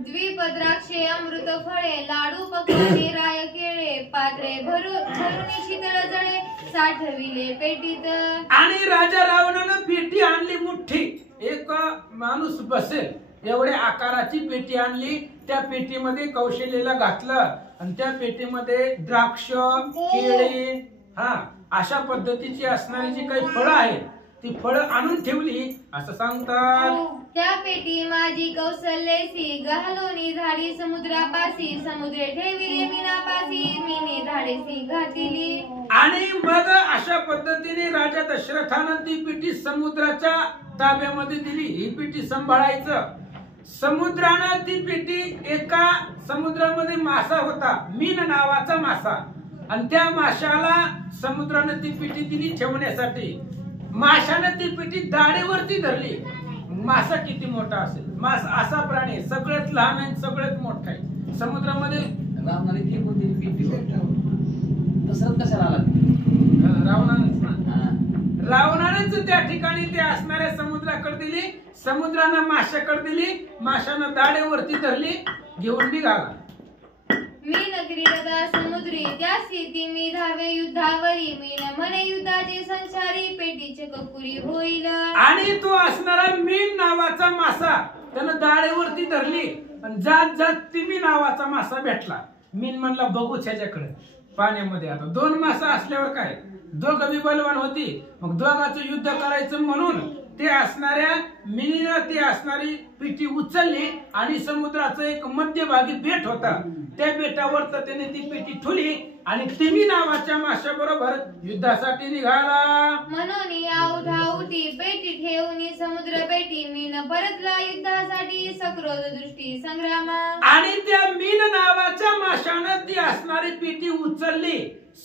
द्वीप द्राक्षे अमृत फळे लाडू पकवाने राय केळे पात्रे भरून शीतळ जळे साठविले पेटीत. आणि राजा रावणानं पेटी आणली मुठ्ठी, एक माणूस बसेल एवढ्या आकाराची पेटी आणली. त्या पेटीमध्ये कौशल्याला घातलं आणि त्या पेटीमध्ये द्राक्ष, केळी, अशा पद्धतीची असणारी जी काही फळं आहेत ती फळं आणून ठेवली असं सांगतात. त्या पेटी माझी कौशल्यसी घालोनी झाडी समुद्रापाशी समुद्रे ठेविले मीनापाशी मीने झाडेसी घातिली. आणि मग अशा पद्धतीने राजा दशरथानं ती पेटी समुद्राच्या ताब्यामध्ये दिली. ही पेटी सांभाळायचं. समुद्रानं ती पेटी, एका समुद्रामध्ये मासा होता, मीन नावाचा मासा, आणि त्या माशाला समुद्रानं ती पेटी दिली ठेवण्यासाठी. माशानं ती पेटी दाढेवरती धरली. मासा किती मोठा असेल, मासा असा प्राणी सगळ्यात लहान आहे, सगळ्यात मोठा आहे समुद्रामध्ये. रावणाने ती कोणती पेटी दशरथ कशाला आला. रावणानेच ना, रावणानेच त्या ठिकाणी ते असणाऱ्या समुद्राकडे दिली. समुद्रानं माशाकडे दिली, माशानं दाढेवरती धरली, घेऊन निघाला. मीन क्रीडता समुद्री त्यासी ती मी धावे युद्धावरी मीन म्हणे युद्धाचे संचारी पेटीचे कपुरी होईल. आणि तो असणारा मीन नावाचा मासा त्यानं दाढेवरती धरली आणि जात जात तिमी नावाचा मासा भेटला. मीन म्हणला बघूच ह्याच्याकडे पाण्यामध्ये. आता दोन मासा असल्यावर काय, दोघं बी बलवान होती, मग दोघांचं युद्ध करायचं म्हणून ते असणाऱ्या मिनीनं ती असणारी पेटी उचलली आणि समुद्राचं एक मध्यभागी बेट होता, त्या बेटावर तर त्याने ती पेटी ठुली आणि तिमी नावाच्या माशा बरोबर युद्धासाठी निघाला. म्हणून आऊठाऊटी पेटी ठेवून समुद्र पेटी मीन परतला युद्धासाठी सक्रोध दृष्टी संग्रामा. आणि त्या मीन नावाच्या माशानं ती असणारी पेटी उचलली,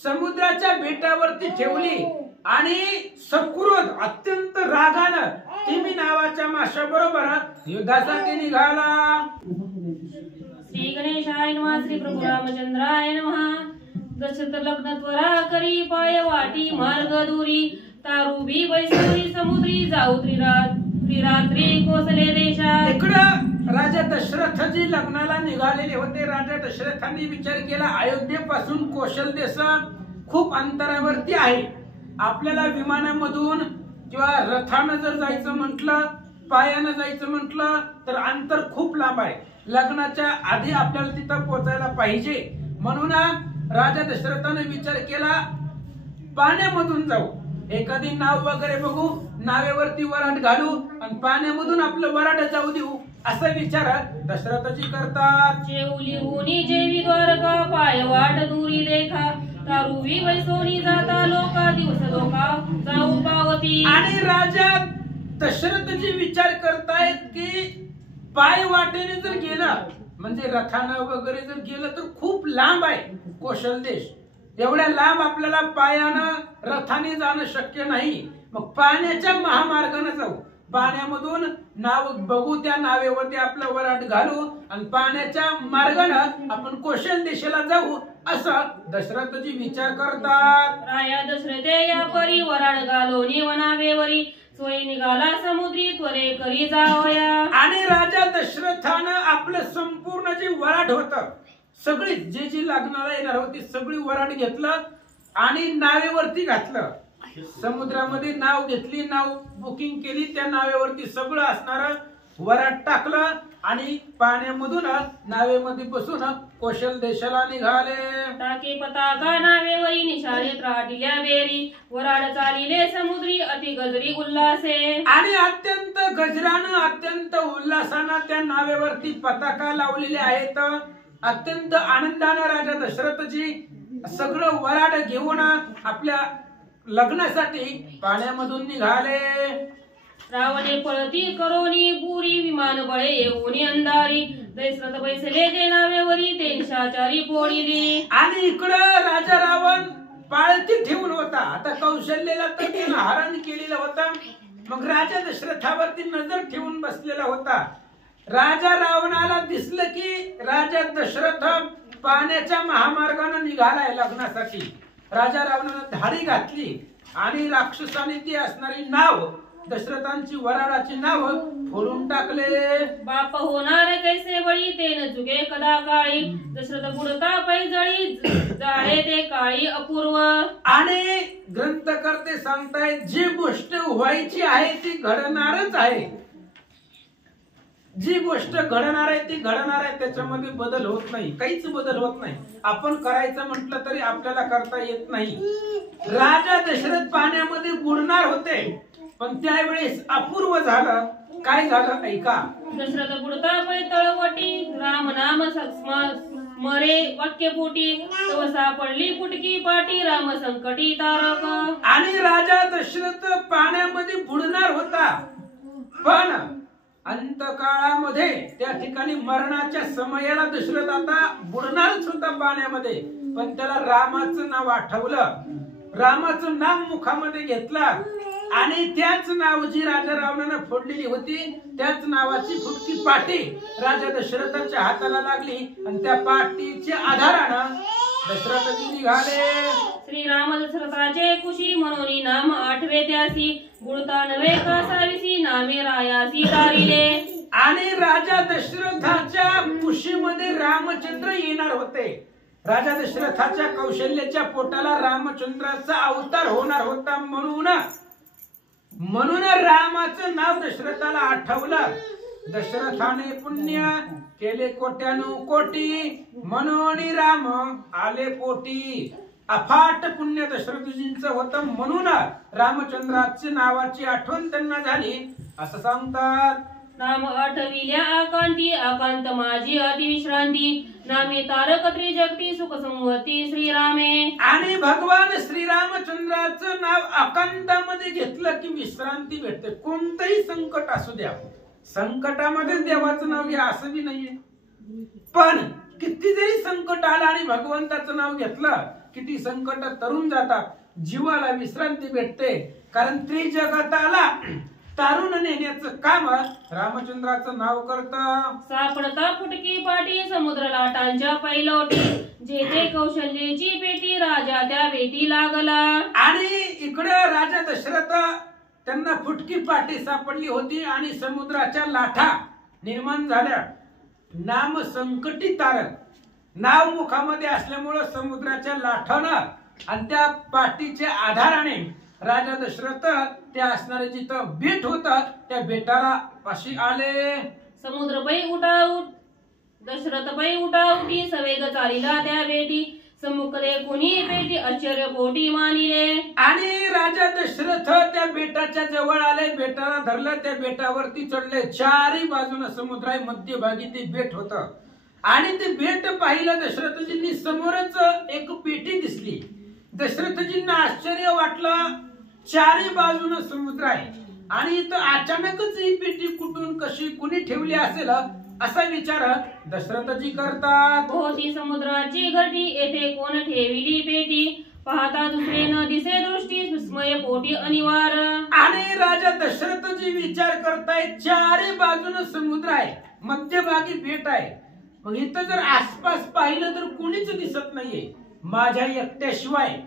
समुद्राच्या बेटावरती ठेवली आणि सक्रोध अत्यंत रागानं तिमी नावाच्या माशा बरोबर युद्धासाठी निघाला. श्री गणेशाय नमः. श्री प्रभू रामचंद्राय नमः. दशरथ लग्न त्वरा करी पाय वाटी मार्ग दूरी तारुबी बैसुरी समुद्री जाऊ त्रिरात्री कोसले देशात. इकडं राजा दशरथ जी लग्नाला निघालेले होते. राजा दशरथांनी विचार केला अयोध्येपासून कौशल देश खूप अंतरावरती आहे. आपल्याला विमानामधून किंवा रथानं जर जायचं म्हटलं, पायानं जायचं म्हटलं तर अंतर खूप लांब आहे. लग्नाच्या आधी आपल्याला तिथं पोहोचायला पाहिजे. म्हणून राजा दशरथाने विचार केला पाण्यामधून जाऊ, एखादी नाव वगैरे बघू, नावेवरती वराड घालू आणि पाण्यामधून आपलं वराड जाऊ देऊ, असा विचार दशरथजी करतात. जेवली हुनी जेवी द्वारका पाय वाट दुरी देखा तारुवी वैसोनी जाता लोका दिवस लोका जाऊ पावती. आणि राजा दशरथजी विचार करतायत की पाय वाटेने जर गेलं म्हणजे रथानं वगैरे जर गेलं तर खूप लांब आहे कौशल देश, एवढ्या लांब आपल्याला पायानं रथाने जाणं शक्य नाही. मग पाण्याच्या महामार्गाने जाऊ, पाण्यामधून नाव बघू, त्या नावेवरती आपलं वराड घालू आणि पाण्याच्या मार्गानं आपण कौशल देशाला जाऊ, असं दशरथजी विचार करतात. राया दशरथे या परी वराड घालोनी वनावेवरी सोयी निघाला समुद्री त्वरे करी जावया. आणि राजा दशरथानं आपलं संपूर्ण जे वराड होतं सगळी जी लग्नाला येणार होती सगळी वराड घेतलं आणि नावेवरती घातलं. समुद्रामध्ये नाव घेतली, नाव बुकिंग केली, त्या नावेवरती सगळं असणार वराड टाकलं आणि पाण्यामधून नावेमध्ये बसून कौशल देशाला निघाले. टाके पताका नावेवरी निशाणे त्राटिल्या बेरी वराड चालिले समुद्री अति गजरी उल्हासे. आणि अत्यंत गजरानं अत्यंत उल्हासानं त्या नावेवरती पताका लावलेले आहेत. अत्यंत आनंदानं राजा दशरथजी सगळं वराड घेऊन आपल्या लग्नासाठी पाण्यामधून निघाले. रावणे पळती करोनी पुरी विमान बळे येऊनी अंधारी दशरथ बैसले जे नावेवरी ते निशाचारी पोळिली. आणि इकडं राजा रावण पाळती ठेवून होता. आता कौशल्याला तर त्यानं हरण केलेलं होतं, मग राजा दशरथावरती नजर ठेवून बसलेला होता. राजा रावणाला दिसलं की राजा दशरथ पाण्याच्या महामार्गाने निघालाय लग्नासाठी. राजा रावणानं धाडी घातली आणि राक्षसाने ती असणारी नाव, दशरथांची वराडाची नाव फोडून टाकले. बाप होणार कैसे बळी तेन जुगे कदा काळी दशरथ बुडता पैजळी जाळे ते काळी अपूर्व. आणि ग्रंथकर्ते सांगतायत जी गोष्ट व्हायची आहे ती घडणारच आहे. जी गोष्ट घडणार आहे ती घडणार आहे, त्याच्यामध्ये बदल होत नाही, काहीच बदल होत नाही. आपण करायचं म्हटलं तरी आपल्याला करता येत नाही. राजा दशरथ पाण्यामध्ये बुडणार होते, पण त्यावेळेस अपूर्व झालं. काय झालं ऐका. दशरथ बुडता पै तळवटी राम नाम मरे वाक्य पोटी तव सापडली फुटकी पाटी राम संकटी तारक. आणि राजा दशरथ पाण्यामध्ये बुडणार होता, पण अंतकाळामध्ये त्या ठिकाणी मरणाच्या समयाला दशरथ आता बुडणारच होता पाण्यामध्ये, पण त्याला रामाचं नाव आठवलं, रामाचं नाव मुखामध्ये घेतलं आणि त्याच नाव जी राजा रावणानं फोडलेली होती त्याच नावाची फुटकी पाटी राजा दशरथाच्या हाताला लागली आणि त्या पाटीच्या आधारानं दशरथजी निघाले. श्रीराम दशरथाचे कुशी म्हणून नाम आठवे त्यासी बुडता नवे कासाविसी नामे रायासी तारिले. आणि राजा दशरथाच्या कुशीमध्ये रामचंद्र येणार होते. राजा दशरथाच्या कौशल्याच्या पोटाला रामचंद्राचा अवतार होणार होता, म्हणून रामाचं नाव दशरथाला आठवलं. दशरथाने पुण्य केले कोट्यानु कोटी म्हणून राम आले पोटी. अफाट पुण्य दशरथजींचं होतं, म्हणून रामचंद्राच्या नावाची आठवण त्यांना झाली असं सांगतात. नाम आठविल्या आकांती आकांत माझी अतिविश्रांती नामे तारक त्रिजगती सुख संवती श्रीरामे. आणि भगवान श्रीरामचंद्राचं नाव आकांतामध्ये घेतलं की विश्रांती भेटते. कोणतंही संकट असू द्या, संकटामध्ये देवाचं नाव घ्या असं बी नाहीये, पण किती जरी संकट आलं आणि भगवंताचं नाव घेतलं किती संकट तरून जातात, जीवाला विश्रांती भेटते. कारण त्रिजगताला तारून नेण्याचं काम रामचंद्राचं नाव करतं. सापडता फुटकी पाटी समुद्र लाटांच्या पैलोटी जेथे कौशल्याची पेटी राजा त्या बेटी लागला. आणि इकडे राजा दशरथ त्यांना फुटकी पाटी सापडली होती आणि समुद्राच्या लाटा निर्माण झाल्या. नाम संकटी तारक नाव मुखामध्ये असल्यामुळं समुद्राच्या लाटानं आणि त्या पाटीच्या आधाराने राजा दशरथ त्या असणारे जिथं बेट होत त्या बेटाला पाशी आले. समुद्र पै उठाऊट दशरथ पै उठा उठी सवेग चालिला त्या बेटी सम्मुखले कोणी पेटी आश्चर्य पोटी मानिले. आणि राजा दशरथ त्या बेटाच्या जवळ आले, बेटाला धरलं, त्या बेटावरती चढले. चारही बाजूला समुद्र आहे, मध्यभागी ते बेट होतं. आणि ते बेट पाहिलं दशरथजींनी. समोरच एक पेटी दिसली. दशरथजींना आश्चर्य वाटलं, चारही बाजूने समुद्र आहे आणि इथं अचानकच ही पेटी कुठून कशी कुणी ठेवली असेल असा विचार दशरथजी करतात. भोवती समुद्राची घटी येथे कोण ठेविली पेटी पाहता दुसरे न दिसे दृष्टी विस्मय पोटी अनिवार. आणि राजा दशरथजी विचार करतायत, चारही बाजूने समुद्र आहे, मध्यभागी बेट आहे. मग इथं जर आसपास पाहिलं तर कुणीच दिसत नाहीये. माझ्या एकट्याशिवाय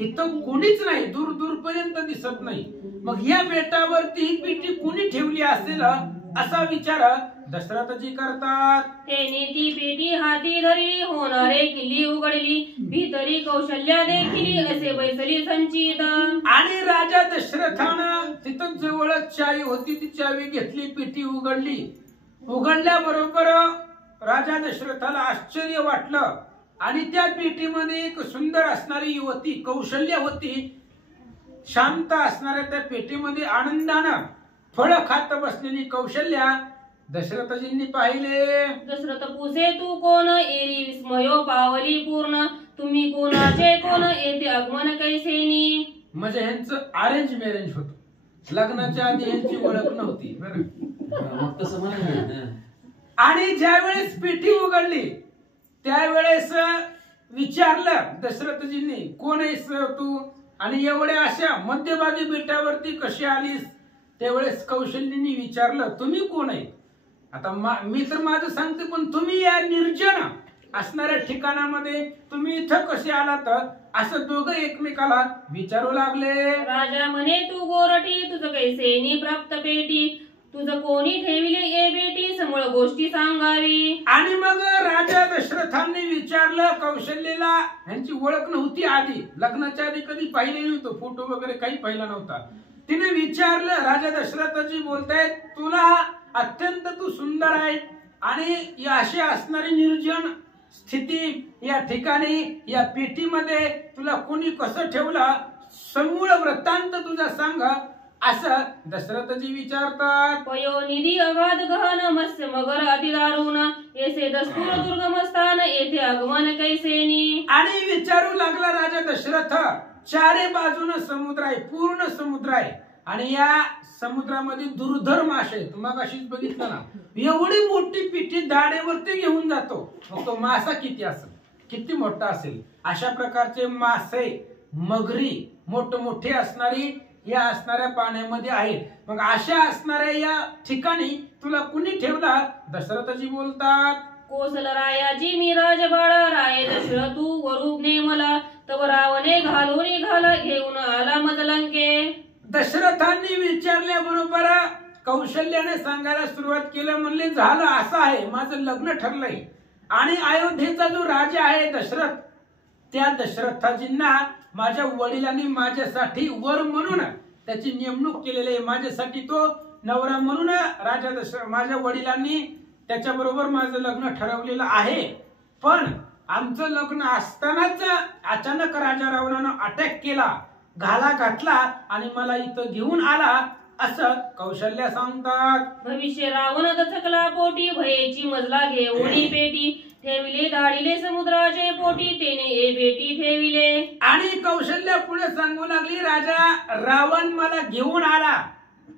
इथं कोणीच नाही, दूर दूर पर्यंत दिसत नाही. मग या बेटावरती ही पेटी कुणी ठेवली असेल असा विचार दशरथजी करतात. त्याने ती पेटी हाती धरली होणारे किल्ली उघडली भीतरी कौशल्या देखील असे बैसली संचित. आणि राजा दशरथानं तिथं जवळच चावी होती, ती चावी घेतली, पेटी उघडली. उघडल्याबरोबर राजा दशरथाला आश्चर्य वाटलं. आणि त्या पेटीमध्ये एक सुंदर असणारी युवती कौशल्य होती. शांत असणाऱ्या त्या पेटीमध्ये आनंदानं फळ खात बसलेली कौशल्या दशरथजींनी पाहिले. दशरथ पुसे तू कोण एरी विस्मयो पावली पूर्ण तुम्ही कोणाचे कोण येथे आगमन कैसेनी. म्हणजे ह्यांचं अरेंज मॅरेज होतं, लग्नाच्या आधी ह्यांची ओळख नव्हती बरं. मग तसं म्हणा. आणि ज्या वेळेस पेटी उघडली त्यावेळेस विचारलं दशरथजींनी, कोण आहेस तू आणि एवढ्या अशा मध्यभागी बेटावरती कशी आलीस. त्यावेळेस कौशल्यनी विचारलं, तुम्ही कोण आहे. आता मी तर माझं सांगते, पण तुम्ही या निर्जन असणाऱ्या ठिकाणामध्ये तुम्ही इथं कसे आलात असं दोघं एकमेकाला विचारू लागले. राजा म्हणे तू गोरटी तुझं कैसेनी प्राप्त पेटी तुझं कोणी ठेविले ए बेटी समूळ गोष्टी सांगावी. आणि मग राजा दशरथांनी विचारलं कौशल्यला. ह्यांची ओळख नव्हती आधी, लग्नाच्या आधी कधी पाहिले नव्हतं, फोटो वगैरे काही पाहिला नव्हता. तिने विचारलं. राजा दशरथजी बोलतायत, तुला अत्यंत तू सुंदर आहे आणि अशी असणारी निर्जन स्थिती या ठिकाणी या पेटीमध्ये तुला कोणी कसं ठेवलं, समूळ वृत्तांत तुझा सांग असं दशरथजी विचारतात. पयोनिधी अगाध गहन मत्स्य मगर अति दारुण येथे दस्तूर दुर्गम स्थान येथे आगमन कैसेनी. आणि विचारू लागला राजा दशरथ. चारे बाजूने समुद्र आहे, पूर्ण समुद्र आहे आणि या समुद्रामध्ये दुर्धर मासे आहेत. मग अशीच बघितलं ना, एवढी मोठी पिठी दाढेवरती घेऊन जातो. मग तो मासा किती असेल, किती मोठा असेल. अशा प्रकारचे मासे मगरी मोठमोठे असणारी या असणाऱ्या पाण्यामध्ये आहेत. मग अशा असणाऱ्या या ठिकाणी तुला कुणी ठेवला. दशरथजी बोलतात, कोसल रायाजी मी राजबाळा राय दशरथ तू वरूपने मला तव रावणे घालून घाला घेऊन आला मजलंके. दशरथांनी विचारल्याबरोबर कौशल्याने सांगायला सुरुवात केलं. म्हणले झालं असं आहे, माझं लग्न ठरलंय आणि अयोध्येचा जो राजा आहे दशरथ, त्या दशरथाजींना माझ्या वडिलांनी माझ्यासाठी वर म्हणून त्याची नेमणूक केलेली आहे. माझ्यासाठी तो नवरा म्हणून राजा माझ्या वडिलांनी त्याच्याबरोबर माझं लग्न ठरवलेलं आहे. पण आमचं लग्न असतानाच अचानक राजा रावणानं अटॅक केला, घाला घातला आणि मला इथं घेऊन आला असं कौशल्या सांगतात. भविष्य रावण दचकला पोटी भयेची मजला घेऊन पेटी ठेविले दाढिले समुद्राचे पोटी तेने ए बेटी ठेविले. आणि कौशल्या पुढे सांगू लागली, राजा रावण मला घेऊन आला,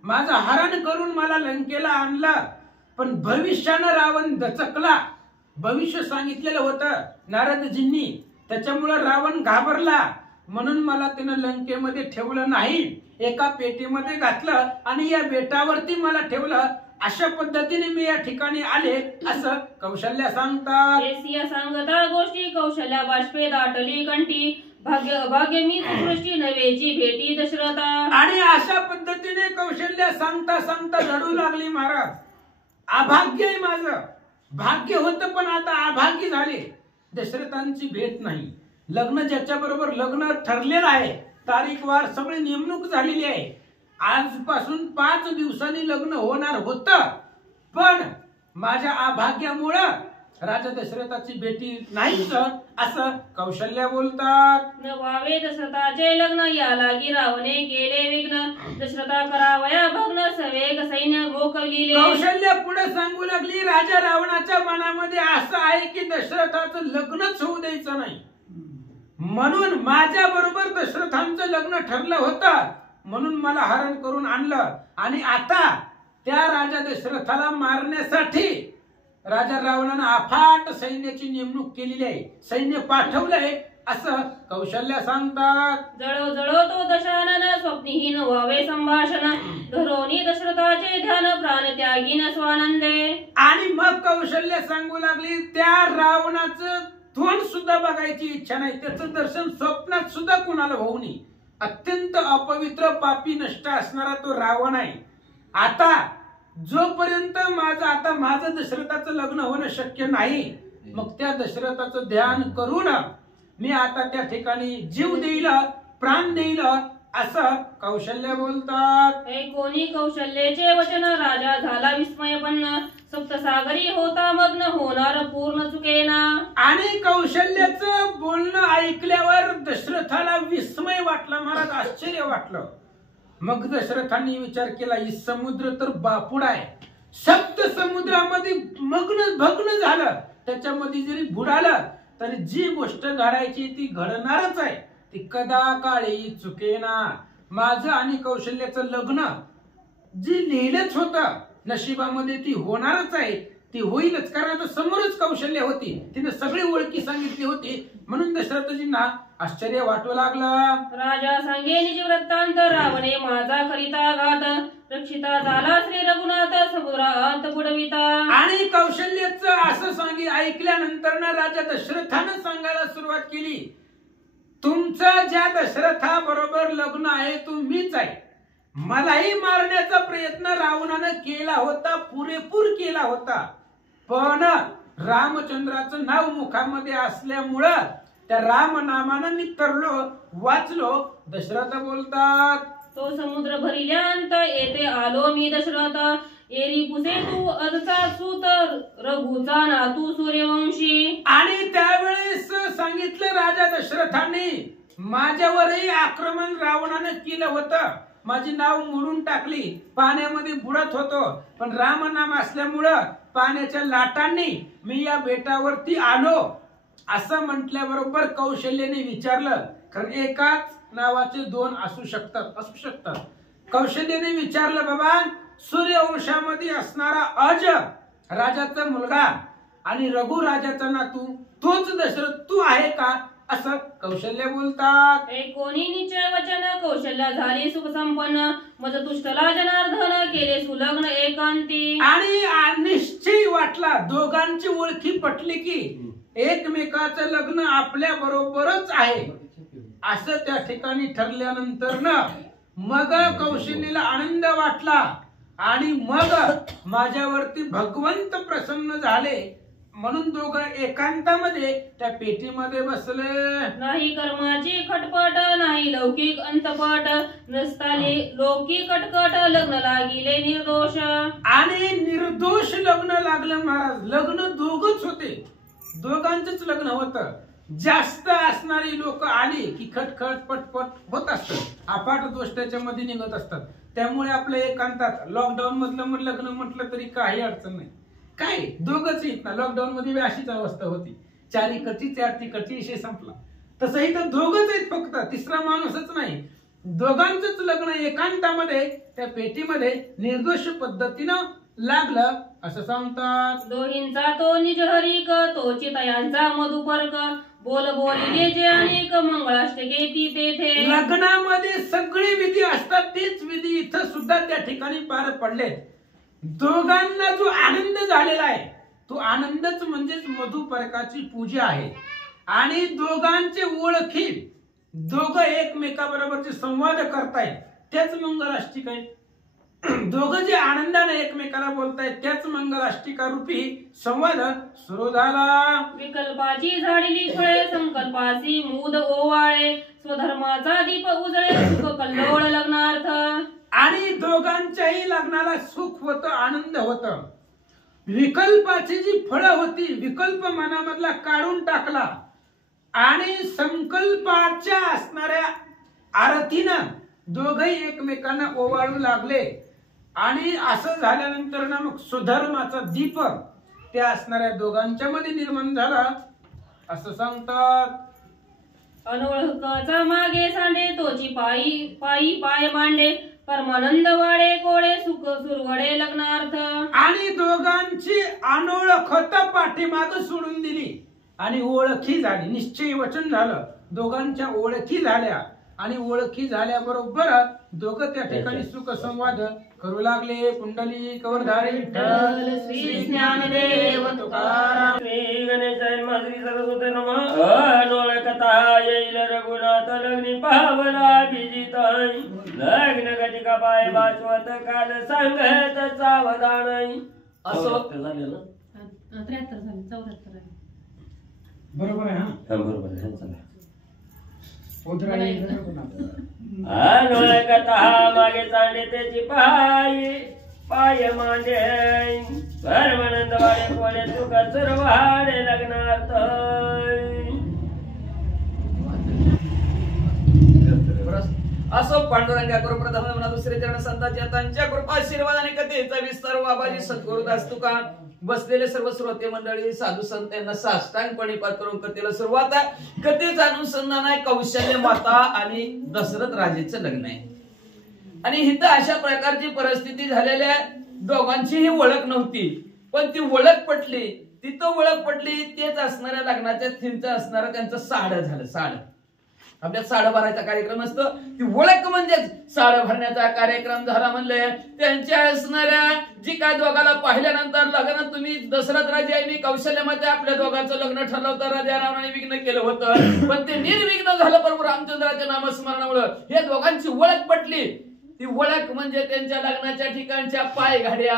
माझं हरण करून मला लंकेला आणलं, पण भविष्यानं रावण दचकला. भविष्य सांगितलेलं होतं नारदजींनी, त्याच्यामुळे रावण घाबरला. म्हणून मला त्यानं लंकेमध्ये ठेवलं नाही, एका पेटीमध्ये घातलं आणि या बेटावरती मला ठेवलं. अशा पद्धतीने मी या ठिकाणी आले असं कौशल्या सांगतात. एसिया सांगता गोष्टी कौशल्या बाष्पे दाटली कंठी भाग्य अभाग्य मी सृष्टी नवेची भेटी दशरथा. आणि अशा पद्धतीने कौशल्या सांगता सांगता रडू लागली. महाराज अभाग्य आहे माझं, भाग्य होतं पण आता अभाग्य झाले. दशरथांची भेट नाही, लग्न ज्याच्या बरोबर लग्न ठरलेलं आहे, तारीख वार सगळी नेमणूक झालेली आहे, आजपासून 5 दिवसांनी लग्न होणार होतं, पण माझ्या अभाग्यामुळं राजा दशरथाची बेटी नाहीच असं कौशल्या बोलतात. न व्हावे दशरथाचे लग्न या लागी रावणे केले विघ्न दशरथा करावया भग्न सवेग सैन्य मोकविले. कौशल्या पुढे सांगू लागली राजा रावणाच्या मनामध्ये असं आहे की दशरथाचं लग्नच होऊ द्यायचं नाही, म्हणून माझ्या बरोबर दशरथांचं लग्न ठरलं होतं, म्हणून मला हरण करून आणलं आणि आता त्या राजा दशरथाला मारण्यासाठी राजा रावणानं अफाट सैन्याची नेमणूक केलेली आहे, सैन्य पाठवलंय असं कौशल्या सांगतात. जळो जळो तो दशानन स्वप्नीहीन व्हावे संभाषण धरोनी दशरथाचे ध्यान प्राण त्यागीन स्वानंदे. आणि मग कौशल्य सांगू लागली त्या रावणाचं तोंड सुद्धा बघायची इच्छा नाही, त्याचं दर्शन स्वप्नात सुद्धा कुणाला होऊ नये. अत्यंत अपवित्र पापी नष्ट असणारा तो रावण आहे. आता जोपर्यंत माझं दशरथाचं लग्न होणं शक्य नाही, मग त्या दशरथाचं ध्यान करून मी आता त्या ठिकाणी जीव देईल, प्राण देईल असं कौशल्य बोलतात. कोणी कौशल्याचे वचन राजा झाला विस्मयपन्न सप्तसागरी होता मग्न होणार पूर्ण चुकेना. आणि कौशल्याचं बोलणं ऐकल्यावर दशरथाला विस्मय वाटला, महाराज आश्चर्य वाटलं. मग दशरथांनी विचार केला ही समुद्र तर बापुड आहे, सप्त समुद्रामध्ये भग्न झालं, त्याच्यामध्ये जरी बुडालं तरी जी गोष्ट घडायची ती घडणारच आहे, ती कदा काळी चुकेना. माझं आणि कौशल्याचं लग्न जी लिहिलंच होतं नशिबामध्ये ती होणारच आहे, ती होईलच, कारण आता समोरच कौशल्य होती, तिने सगळी ओळखी सांगितली होती, म्हणून दशरथजींना आश्चर्य वाटू लागलं. राजा सांगे निज वृत्तांत रावणे माझा करिता घात रक्षिता झाला श्री रघुनाथ समुद्रात बुडविता. आणि कौशल्याचं असं ऐकल्यानंतर ना राजा दशरथानं सांगायला सुरुवात केली, तुमचं ज्या दशरथा बरोबर लग्न आहे तो मीच आहे, मलाही मारण्याचा प्रयत्न रावणानं केला होता, पुरेपूर केला होता, पण रामचंद्राचं नाव मुखामध्ये असल्यामुळं त्या राम नामानं मी तरलो वाचलो. दशरथ बोलतात तो समुद्र भरिल्यांत येथे आलो मी दशरथ एरी पुसे तू अदचा सूत रघुचा नातू सूर्यवंशी. आणि त्यावेळेस सांगितलं राजा दशरथांनी माझ्यावरही आक्रमण रावणानं केलं होतं, माझी नाव मोडून टाकली, पाण्यामध्ये बुडत होतो, पण राम नाम असल्यामुळं पाण्याच्या लाटांनी मी या बेटावरती आलो असं म्हटल्याबरोबर कौशल्याने विचारलं, कारण एकाच नावाचे दोन असू शकतात. कौशल्याने विचारलं, बाबा सूर्यवंशामध्ये असणारा अज राजाचा मुलगा आणि रघु राजाचा नातू तोच दशरथ तू आहे का असं कौशल्य बोलतात. कोणी निश्चय वचन कौशल्या झाली सुख संपन्न मज तुष्टला जनार्दन केले सुलग्न एकांती. आणि निश्चय वाटला, दोघांची ओळखी पटली की एकमेकाचं लग्न आपल्या बरोबरच आहे असं त्या ठिकाणी ठरल्यानंतर ना मग कौशल्याला आनंद वाटला आणि मग माझ्यावरती भगवंत प्रसन्न झाले, म्हणून दोघं एकांतामध्ये त्या पेटीमध्ये बसले. नाही कर्माची खटपट नाही लौकिक अंतपट नसताली लौकिक कटकट लग्न लागिले निर्दोष. आणि निर्दोष लग्न लागलं महाराज. लग्न दोघच होते, दोघांचंच लग्न होतं. जास्त असणारी लोक आली की खटखट पटपट होत असतं, अफाट दोष त्याच्यामध्ये निघत असतात. त्यामुळे आपल्या एकांतात लॉकडाऊन मधलं लग्न म्हटलं तरी काही अडचण नाही. काय दोघच येत ना, लॉकडाऊन मध्ये अशीच अवस्था होती, चार इकडची चार तिकडची, विषय संपला. तसं इथं दोघच आहेत फक्त, तिसरा माणूसच नाही. दोघांचंच लग्न एकांतामध्ये त्या पेटीमध्ये निर्दोष पद्धतीनं लागलं असं सांगतात. दोहींचा तो निज हरिक तो चितयांचा मधुपर्क बोल बोलिले जे अनेक मंगळाष्टके ती तेथे. लग्नामध्ये सगळी विधी असतात, तीच विधी इथं सुद्धा त्या ठिकाणी पार पडले. दोघांना जो आनंद झालेला आहे तो आनंदच म्हणजेच मधुपर्काची पूजा आहे. आणि दोघांचे ओळखी, दोघं एकमेकाबरोबरचे संवाद करतायत त्याच मंगलाष्टिक आहे. दोघं जे आनंदाने एकमेकाला बोलतायत त्याच मंगलाष्टिका रूपी संवाद सुरू झाला. विकल्पाची झालेली फळे संकल्पाची मूद ओवाळे स्वधर्माचा दीप उजळे सुख कल्लोळ लग्नार्थ. आणि दोघांच्याही लग्नाला सुख होतं, आनंद होतं. विकल्पाची जी फळं होती विकल्प मनामधला काढून टाकला आणि संकल्पाच्या असणाऱ्या आरतीनं दोघही एकमेकांना ओवाळू लागले आणि असं झाल्यानंतर ना मग सुधर्माचा दीपक त्या असणाऱ्या दोघांच्या मध्ये निर्माण झाला असं सांगतात. अनोळखाचा मागे सांडे तोची पायी पायी पाय मांडे परमानंद वाडे कोडे सुख सुरवडे लग्नार्थ. आणि दोघांची अनोळखता पाठीमाग सोडून दिली आणि ओळखी झाली. निश्चय वचन झालं, दोघांच्या ओळखी झाल्या आणि ओळखी झाल्याबरोबर दोघं त्या ठिकाणी सुख संवाद करू लागले. कुंडली कवरधारी विठ्ठल श्री ज्ञानदेव तुकाराम. श्री गणेशाय नमः. श्री सरस्वती नमः. अनोळखता येईल रघुनाथ लग्नी पावला बिजिताई लग्न घटिका पाय वाचवत काल सांगत सावधानाई. असं झालं ना. 73 झाले 74 आहे. बरोबर आहे. हा बरोबर आहे. चला. अनोळखता मागे चांडे त्याची पाय पाय मांडे परमानंद वाडे कोडे सुख सुरवाडे लग्नार्थ. असो पांडुरंगा करू प्रथम म्हणा दुसरे चरण संतांच्या त्यांच्या कृपा आशीर्वादाने कथेचा विस्तार बाबाजी सद्गुरुदास तुका बसलेले सर्व श्रोते मंडळी साधू संत यांना साष्टांगपणे पाठ करून कथेला सुरुवात आहे. कथेचं अनुसंधान आहे कौशल्य माता आणि दशरथ राजेचं लग्न आहे. आणि इथं अशा प्रकारची परिस्थिती झालेली आहे. दोघांचीही ओळख नव्हती पण ती ओळख पटली. तिथं ओळख पटली तेच असणाऱ्या लग्नाच्या थीमचं असणारं त्यांचं साड झालं. साड आपल्यात साड भरायचा कार्यक्रम असतो. ती ओळख म्हणजेच साड भरण्याचा कार्यक्रम झाला. म्हणले त्यांच्या असणाऱ्या जी काय दोघाला पाहिल्यानंतर लग्न तुम्ही दशरथ राजे आणि कौशल्यामध्ये आपल्या दोघांचं लग्न ठरलं होतं. राजा रावणाने विघ्न केलं होतं पण ते निर्विघ्न झालं प्रभू रामचंद्राच्या नामस्मरणामुळे. हे दोघांची ओळख पटली. ती ओळख म्हणजे त्यांच्या लग्नाच्या ठिकाणच्या पाय घाड्या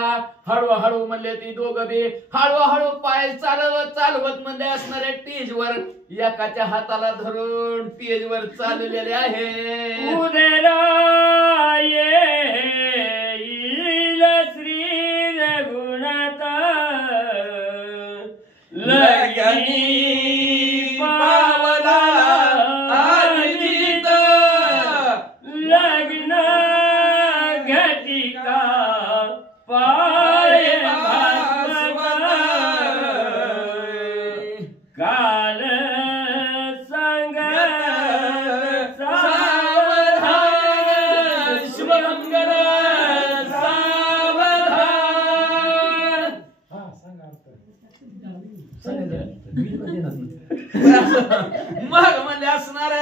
हळूहळू म्हणले ती दोघं बी हळूहळू पाय चालवत चालवत म्हणले असणाऱ्या टेजवर एकाच्या हाताला धरून टेजवर चाललेले आहे. उदरा येईल श्री रघुनाथ लग्नी पावला अर्जित लग्न घटिका पाय भास्वत काल सांगत सावधान शुभमंगल सावधान. मग म्हणजे असणार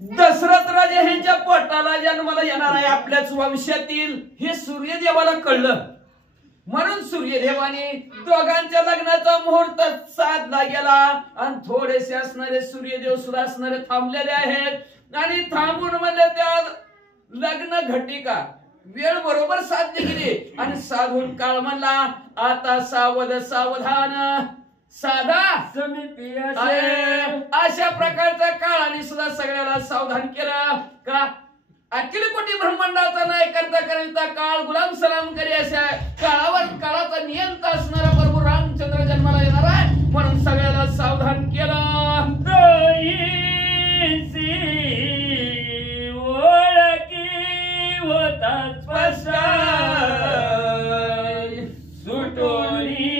दशरथ राजे ह्यांच्या पोटाला जन्माला येणार आहे आपल्याच वंशातील हे सूर्यदेवाला कळलं. म्हणून सूर्यदेवाने दोघांच्या लग्नाचा मुहूर्त साधला गेला आणि थोडेसे असणारे सूर्यदेव सुद्धा असणारे थांबलेले आहेत. आणि थांबून म्हणले त्या लग्न घटिका वेळ बरोबर साध्य केली आणि साधून काळ म्हणला आता सावध सावधान साधा समिती अशा प्रकारचा काळाने सुद्धा सगळ्याला सावधान केलं. का अखिल कोटी ब्रह्मांडाचा नाही करता करिता काळ गुलाम सलाम करी अशा काळावर काळाचा नियंता असणारा प्रभू रामचंद्र जन्माला येणार आहे म्हणून सगळ्याला सावधान केलं. ओळखी होता स्पष्ट सुटोली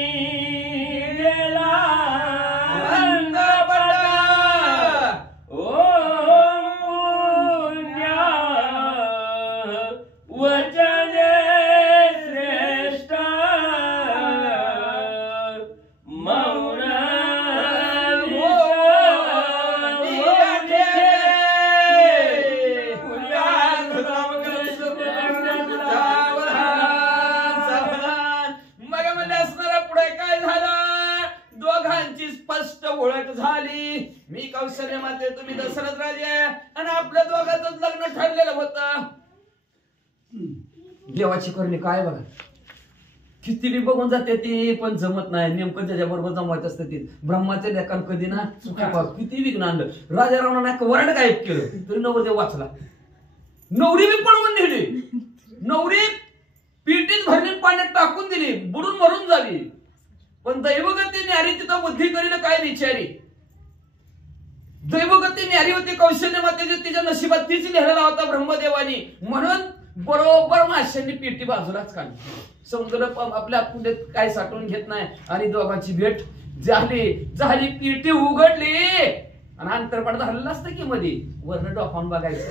झाली. मी कौशल्य माते तुम्ही दशरथ राजे आणि आपल्या दोघांचं लग्न ठरलेलं होतं. देवाची करणी काय बघा किती बी बघून जाते ते पण जमत नाही. नेमकं त्याच्याबरोबर जमवायचं असतं ते ब्रह्माच्या लेखान कधी ना चुका किती विघ्न आणलं. राजा रावणाने वरण गायब केलं तरी नवरदेव वाचला. नवरी बी पळवून नेली. नवरी पिटीत भरली पाण्यात टाकून दिली, बुडून मरून जावी. पण दैवगती न्यारी तिथं बुद्धी करील काय विचारी. दैवगती न्यारी होती कौशल्य मातेची, तिच्या नशिबात तीच लिहिलेला होता ब्रह्मदेवानी. म्हणून बरोबर माश्यांनी पेटी बाजूलाच काढली. समुद्र आपल्या पुढे काय साठवून घेत नाही आणि दोघांची भेट झाली. पेटी उघडली आणि अंतरपाठ झालेलं असतं की मध्ये वर्ण डोकावून बघायचं.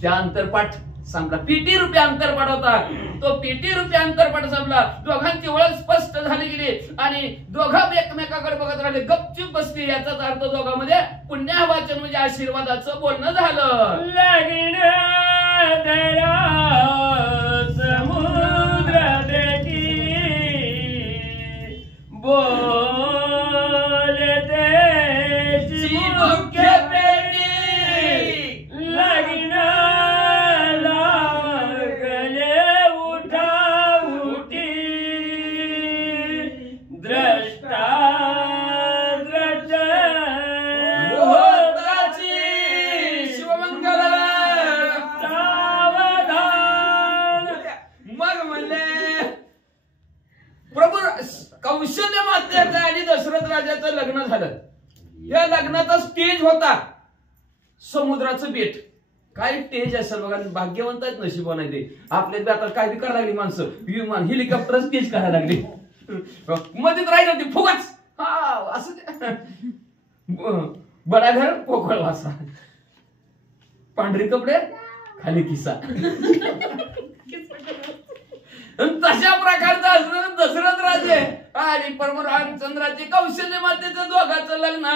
त्या अंतरपाठ संपला. पेटी रूपी अंतरपाठ होता तो. पेटी रूपी अंतरपाठ संपला. दोघांची ओळख स्पष्ट झाली गेली आणि दोघा एकमेकाकडे बघत राहिले, गपचूप बसली. याचाच अर्थ दोघांमध्ये पुण्यवाचन म्हणजे आशीर्वादाचं बोलणं झालं. समुद्र बेटी बोलते मुख्य पेटी लगना लागले उठा उठी द्रष्टा द्रष्ट होताची शिवमंगल सावधान. मग म्हणले प्रभू कौशल्य मातेचं आणि दशरथ राजाचं लग्न झालं. या लग्नाचा स्टेज होता समुद्राचं बेट. काय स्टेज असेल बघा. भाग्यवंत आहेत, नशिबान आहे ते. आपल्यात बी आता काय बी करायला लागली माणसं. विमान हेलिकॉप्टर स्टेज करायला लागली. मध्येच राहिलं ते फुगाच. हा असं बडा घर पोकळ वासा, पांढरे कपडे खाली किस्सा. तशा प्रकारचं असणं दशरथ राजे आणि परम रामचंद्राचे कौशल्य मातेचं दोघांचं लग्न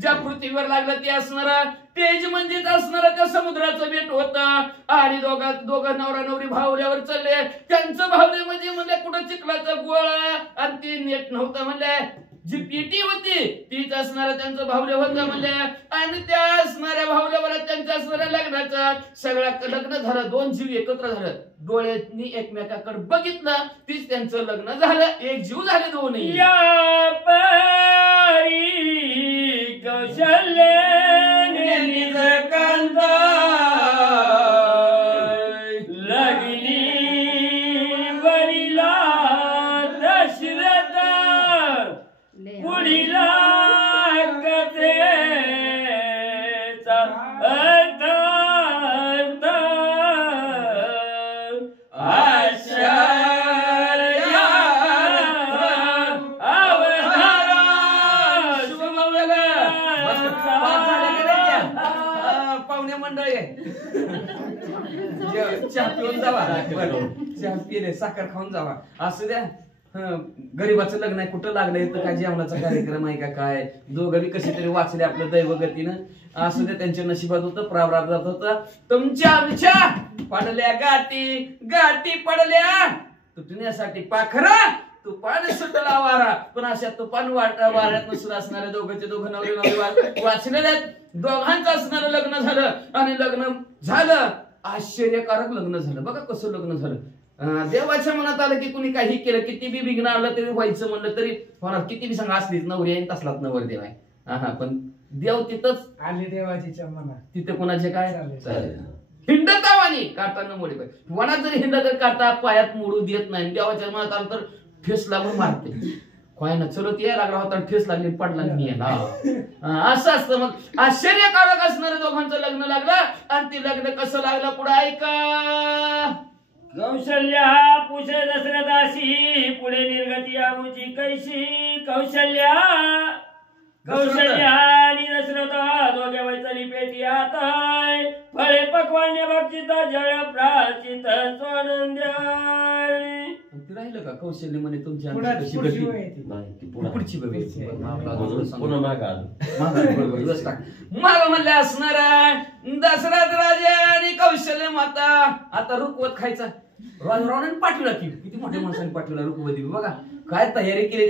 ज्या पृथ्वीवर लागलं ते असणार तेज म्हणजेच असणार त्या समुद्राचं बेट होतं. आणि दोघं नवरा नवरी भावल्यावर चालले. त्यांचं भावले म्हणजे म्हणले कुठं चिखलाचं गोळा आणि ती नेट नव्हतं म्हणले. जी पेटी होती तीच असणारा त्यांचं भावले होतं म्हणले. आणि त्या असणाऱ्या भावल्यावर त्यांच्या असणाऱ्या लग्नाचं सगळं लग्न झालं. दोन जीव एकत्र झालं. डोळ्यांनी एकमेकाकडे बघितलं तीच त्यांचं लग्न झालं. एक जीव झाले दोन्ही. या परी कौशल्य निज कांता लगली वरिला दशरथ पुढीला कथेचा अर्थ पाहुणे मंडळी चहा पिऊन जावा. चहा पिले साखर खाऊन जावा. असू द्या. गरीबाचं लग्न आहे, कुठं लागलंय तर काय जेवणाचा कार्यक्रम आहे का काय. दोघं बी कशी तरी वाचले आपलं दैवगतीनं. असू द्या. त्यांच्या नशिबात होतं, प्रारब्धात होतं. तुमच्या आमच्या पडल्या गाठी गाठी पडल्या तुटण्यासाठी पाखरा तुपान सुटला वारा. पण अशा तुपान वाऱ्यात सुद्धा असणाऱ्या दोघं नवरे नवरी वाचलेले आहेत. दोघांचं असणारं लग्न झालं आणि लग्न झालं आश्चर्यकारक लग्न झालं. बघा कसं लग्न झालं. देवाच्या मनात आलं की कुणी काही केलं, किती बी विघ्न आलं तरी व्हायचं म्हणलं तरी होणार. किती बी सांगा असलीच नवरी आहे तसलाच नवर देव आहे. हा पण देव तिथंच आले देवाच्या मनात. तिथे कोणाचे काय चालेल. हिंडता वाणी काटानं मोडी पाहिजे. वनात जरी हिंडा तर काटा पायात मोडू देत नाही. देवाच्या मनात आलं तर ठेस लागून मारते. काय ना चलत यायला लागला होता, ठेस लागली पडला नाही. असं असतं. मग आश्चर्यकारक असणारं दोघांचं लग्न लागलं. आणि ते लग्न कसं लागलं पुढे ऐका. कौशल्या पुषे दशरथाशी पुढे निर्गती आमुची कैशी. कौशल्या आणि दशरथ दोघे वैचली पेटी आताय. फळे पक्वान्य बक्षित जळ प्राचित सोनंद्याय. राहिलं का कौशल्य म्हणे तुमच्या पुढची होय ती. पुढची पुन्हा माग आलं. मला म्हणले असणार दशरथ राजा आणि कौशल्य माता. आता रुकवत खायचा. रावणाने पाठवला की किती मोठ्या माणसाने पाठवला रुकवती. बघा काय तयारी केली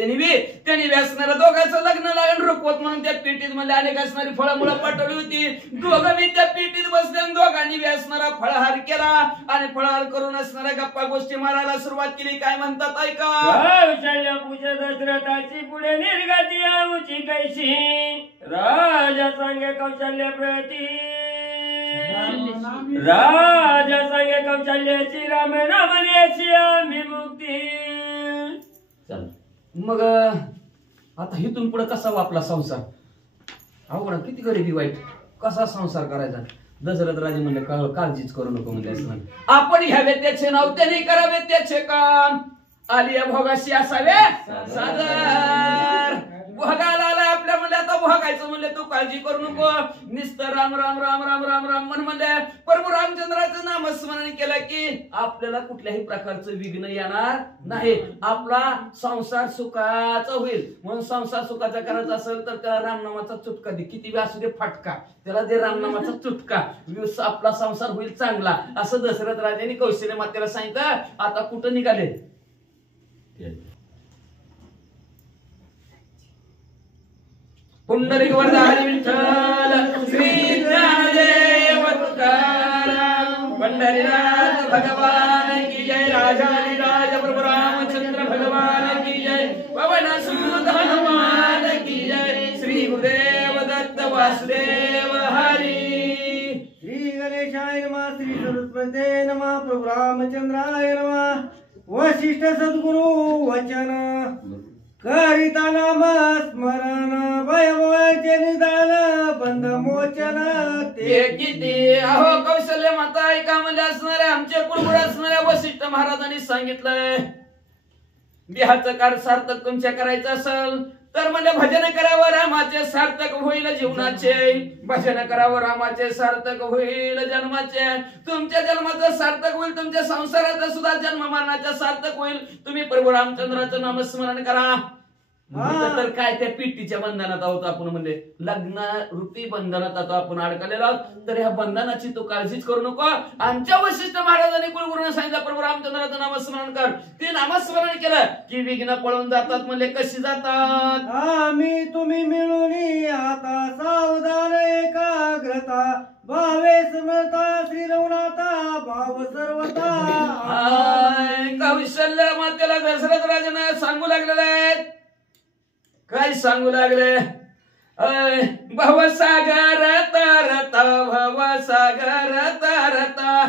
त्यांनी असणाऱ्या दोघांचं लग्न लागण रुकवत म्हणून त्या पेटीत मध्ये अनेक असणारी फळमुळं पाठवली होती. दोघं मी त्या पेटीत बसल्या. दोघांनी असणारा फळहार केला आणि फळहार करून असणाऱ्या गप्पा गोष्टी मारायला सुरुवात केली. काय म्हणतात ऐका. कौशल्य पूजा दशरथाची पुढे निर्गती आमुची कैशी. राजा सांगे कौशल्य प्रती. राजा सांगे कौशल्य कौशल्याची राम नामण्याची आम्ही मुक्ती. चल मग आता इथून पुढे कसा वापला संसार? अवघड, किती गरिबी वाईट, कसा संसार करायचा? दशरथ राजे म्हणले काळजीच करू नको म्हणजे असं आपण घ्यावे त्याचे नाव, त्याने करावे त्याचे काम. आलिया भोगाशी असावे सादर. भोगाला आला आपल्या म्हणले, आता भोगायचं म्हणले तू काळजी करू नको. नुसतं राम राम राम राम राम राम म्हणले प्रभू रामचंद्राचं नामस्मरण केलं की आपल्याला कुठल्याही प्रकारचं विघ्न येणार नाही. आपला संसार सुखाचा होईल. म्हणून संसार सुखाचा करायचा असेल तर त्याला रामनामाचा चुटका दे. किती वेळ असू दे फटका, त्याला दे रामनामाचा चुटका. आपला संसार होईल चांगला, असं दशरथ राजांनी कौशल्य मातेला सांगितलं. आता कुठं निघाले? पुंडलिक वरदा हरी विठ्ठल श्री ज्ञानदेव तुकाराम. पंढरीनाथ भगवान की जय. राजाधिराज प्रभु रामचंद्र भगवान की जय. पवन सुत हनुमान की जय. श्री गुरुदेव दत्त वासुदेव हरी. श्री गणेशाय नमः. श्री सरस्वते नमः. प्रभु रामचंद्राय नमः. वशिष्ठ सद्गुरु वचन करिता नाम स्मरण. भयभवाचे निदान बंध मोचन ते किती. अहो कौशल्य माता ऐका म्हणजे असणाऱ्या आमचे कुळगुरू असणाऱ्या वशिष्ठ महाराजांनी सांगितलंय, देहाचं कार्य सार्थक तुमच्या करायचं असेल तर म्हणजे भजन करावं रामाचे सार्थक होईल जीवनाचे. भजन करावं रामाचे सार्थक होईल जन्माचे. तुमच्या जन्माचं सार्थक होईल, तुमच्या संसाराचा सुद्धा जन्म मरणाचा सार्थक होईल. तुम्ही प्रभू रामचंद्राचं नामस्मरण करा. तर काय त्या पिट्टीच्या बंधनात आहोत आपण, म्हणजे लग्न रूपी बंधनात आता आपण अडकलेलो आहोत. तर ह्या बंधनाची तू काळजीच करू नको. आमच्या वशिष्ठ महाराजांनी कुलगुरूंना सांगितलं प्रभू रामचंद्राचं नामस्मरण कर. ते नामस्मरण केलं की विघ्न पळून जातात. म्हणजे कशी जातात? आम्ही तुम्ही मिळून आता सावधान एकाग्रता भावे स्मरता श्री रघुनाथा भाव सर्वता. कौशल्य मातेला दशरथ राजांना सांगू लागलेले आहेत. काय सांगू लागले? भवसागर तरता भवसागर तरता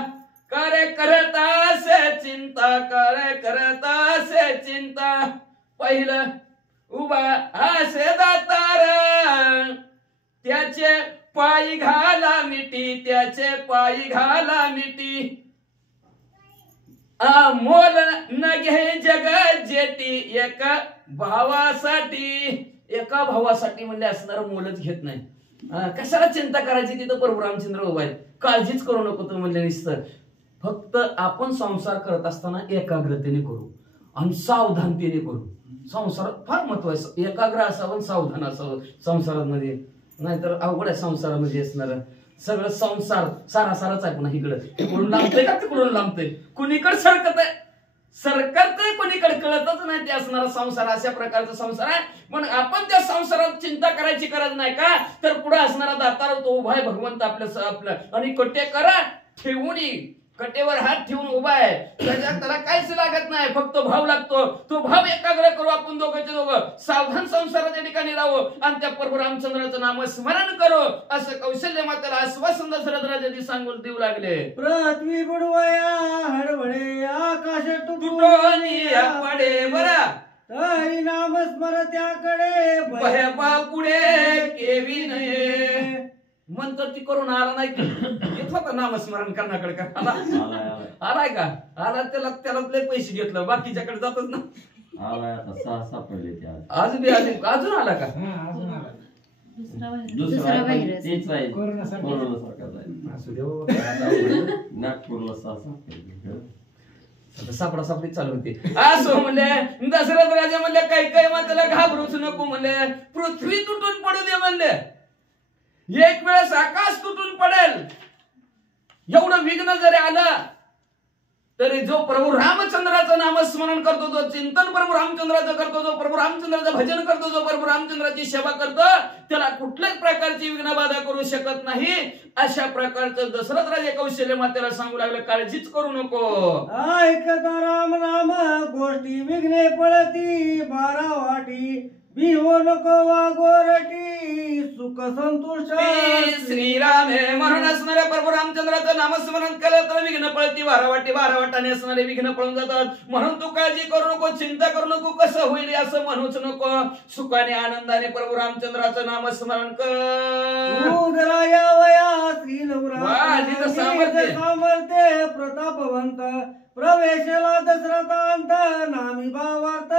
करे करता से चिंता करे करता से चिंता. पहिलं उभा असे दातार त्याचे पायी घाला मिठी, त्याचे पायी घाला मिठी. मोल न घे जग जेटी एका भावासाठी. एका भावासाठी म्हणजे असणार मोलच घेत नाही. कशाला चिंता करायची? तिथं प्रभू रामचंद्र उभा आहेत. काळजीच करू नको तू म्हणजे नुसतं. फक्त आपण संसार करत असताना एकाग्रतेने करू आणि सावधानतेने करू. संसारात फार महत्व आहे. एकाग्र असावं, सावधान असावं संसारामध्ये. नाहीतर अवघड आहे संसारामध्ये असणार. सगळं संसार सारासारच आहे. पुन्हा इकडं तिकडून लांबतंय का तिकडून लांबतंय, कुणीकडे सरकत आहे सरकारतंय, कोणीकडे कळतच नाही. ते असणारा संसार अशा प्रकारचा संसार आहे. पण आपण त्या संसारात चिंता करायची गरज नाही का? तर पुढे असणारा दातार तो उभा आहे भगवंत आपलं आणि कटे करा ठेवून कटेवर हात ठेवून उभा आहे. त्याला काहीच लागत नाही, फक्त भाव लागतो. तो भाव एकाग्र करू आपण दोघंचे दोघं. सावधान संसाराच्या ठिकाणी राहू आणि त्या प्रभू रामचंद्राचं नाम स्मरण करू. असं कौशल्य मातेला आश्वासन दशरथ राजांनी सांगून देऊ लागले. पृथ्वी बुडवया हडवळे आकाश तुटून पडे बरा तरी नाम स्मर त्याकडे भयपा पुढे केवी नये. म्हणतो ती करून आला नाही की येत होता नामस्मरण करण्याकडे का? आलाय का? आला त्याला लय पैसे घेतलं, बाकीच्याकडे जातच ना. अजून आला का? दुसरा व्हायरस. तेच आहे कोरोनासारखाच आहे. असू दे नागपूरला सापडा सापडी चालू होती. असो म्हणले दशरथ राजा म्हणले काही काही माताला घाबरूच नको म्हणले. पृथ्वी तुटून पडू दे म्हणले. एक वेळेस आकाश तुटून पडेल एवढं विघ्न जरी आलं तरी जो प्रभू रामचंद्राचं नामस्मरण करतो, जो चिंतन प्रभू रामचंद्राचं करतो, जो प्रभू रामचंद्राचं भजन करतो, जो प्रभू रामचंद्राची सेवा करतो, त्याला कुठल्याच प्रकारची विघ्नबाधा करू शकत नाही. अशा प्रकारचं दशरथ राजे कौशल्य मातेला सांगू लागलं काळजीच करू नको. ऐकता राम नाम गोष्टी विघ्ने पळती 12 वाटी बिहो नको वागोरटी सुख संतुष्ट श्रीराम हे म्हणून असणाऱ्या प्रभू रामचंद्राचं नामस्मरण केलं तर विघ्न पळती बारावाटाने असणारे विघ्न पळून जातात. म्हणून तू काळजी करू नको, चिंता करू नको, कसं होईल असं म्हणूच नको. सुखाने आनंदाने प्रभू रामचंद्राचं नामस्मरण कर. उदराया वया श्री सामर्थ्य. सामर्थ्य प्रतापवंत प्रवेशला दशरथांत नामी भावार्थ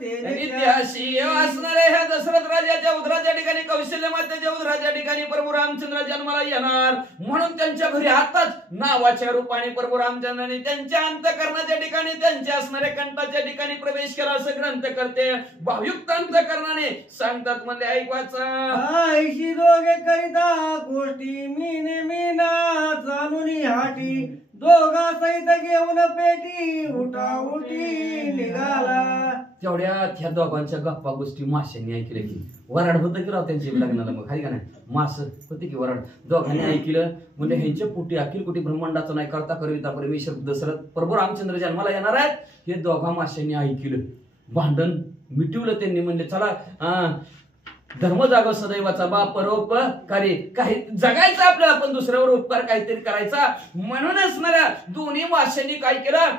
ते नित्याशी असणारे ह्या दशरथ राजाच्या उदराच्या ठिकाणी कौशल्य मातेच्या उदराच्या ठिकाणी प्रभू रामचंद्र जन्माला येणार. म्हणून त्यांच्या घरी आताच नावाच्या रूपाने प्रभू रामचंद्राने त्यांच्या अंतःकरणाच्या ठिकाणी त्यांच्या असणाऱ्या कंठाच्या ठिकाणी प्रवेश केला असं ग्रंथ करते. भावयुक्त अंतःकरणाने सांगतात म्हणजे ऐकवाचा ऐशी दोघे करिता गोष्टी मी नेमीना जाणून हाटी दोघा सहित घेऊन पेटी उठा उठी निघाला. तेवढ्या त्या दोघांच्या गप्पा गोष्टी माशांनी ऐकल्या की वराड होतं की राव त्यांच्या लग्नाला. मग हाय का नाही, मास होते की वराड. दोघांनी ऐकलं म्हणजे ह्यांच्या पोटी अखिल कोटी ब्रह्मांडाचं नाही करता करविता परमेश्वर दशरथ प्रभू रामचंद्र जन्माला येणार आहेत हे दोघा माशांनी ऐकलं. भांडण मिटवलं त्यांनी. म्हणले चला धर्म जागो सदैवाचा बाप परोपकारी. काही जगायचं आपल्याला पण दुसऱ्यावर उपकार काहीतरी करायचा. म्हणूनच ना दोन्ही माशांनी काय केलं,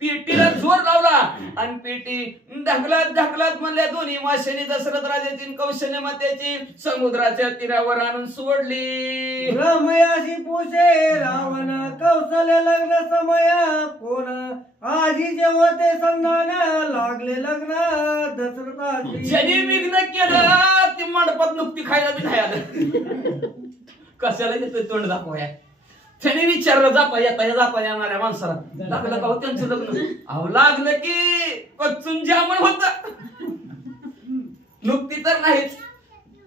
पेटीला जोर लावला आणि पेटी ढकलत म्हणल्या दोन्ही माशांनी दशरथ राजाची कौशल्य मातेची समुद्राच्या तीरावर आणून सोडली. रमयाशी पूछे रावण कौशल्य लग्न समया कोण आजी जेव्हा ते संधान लागले लग्न दशरथाची. ज्यांनी विघ्न केलं ती मंडपात नुकती खायला बी नाही आलं. कशाला येतोय तोंड दाखवाया. त्याने विचारलं जापा येणाऱ्या माणसाला लागलं का हो त्यांचं लग्न. अहो लागलं की कच्चून जामण होत. नुकती तर नाहीच.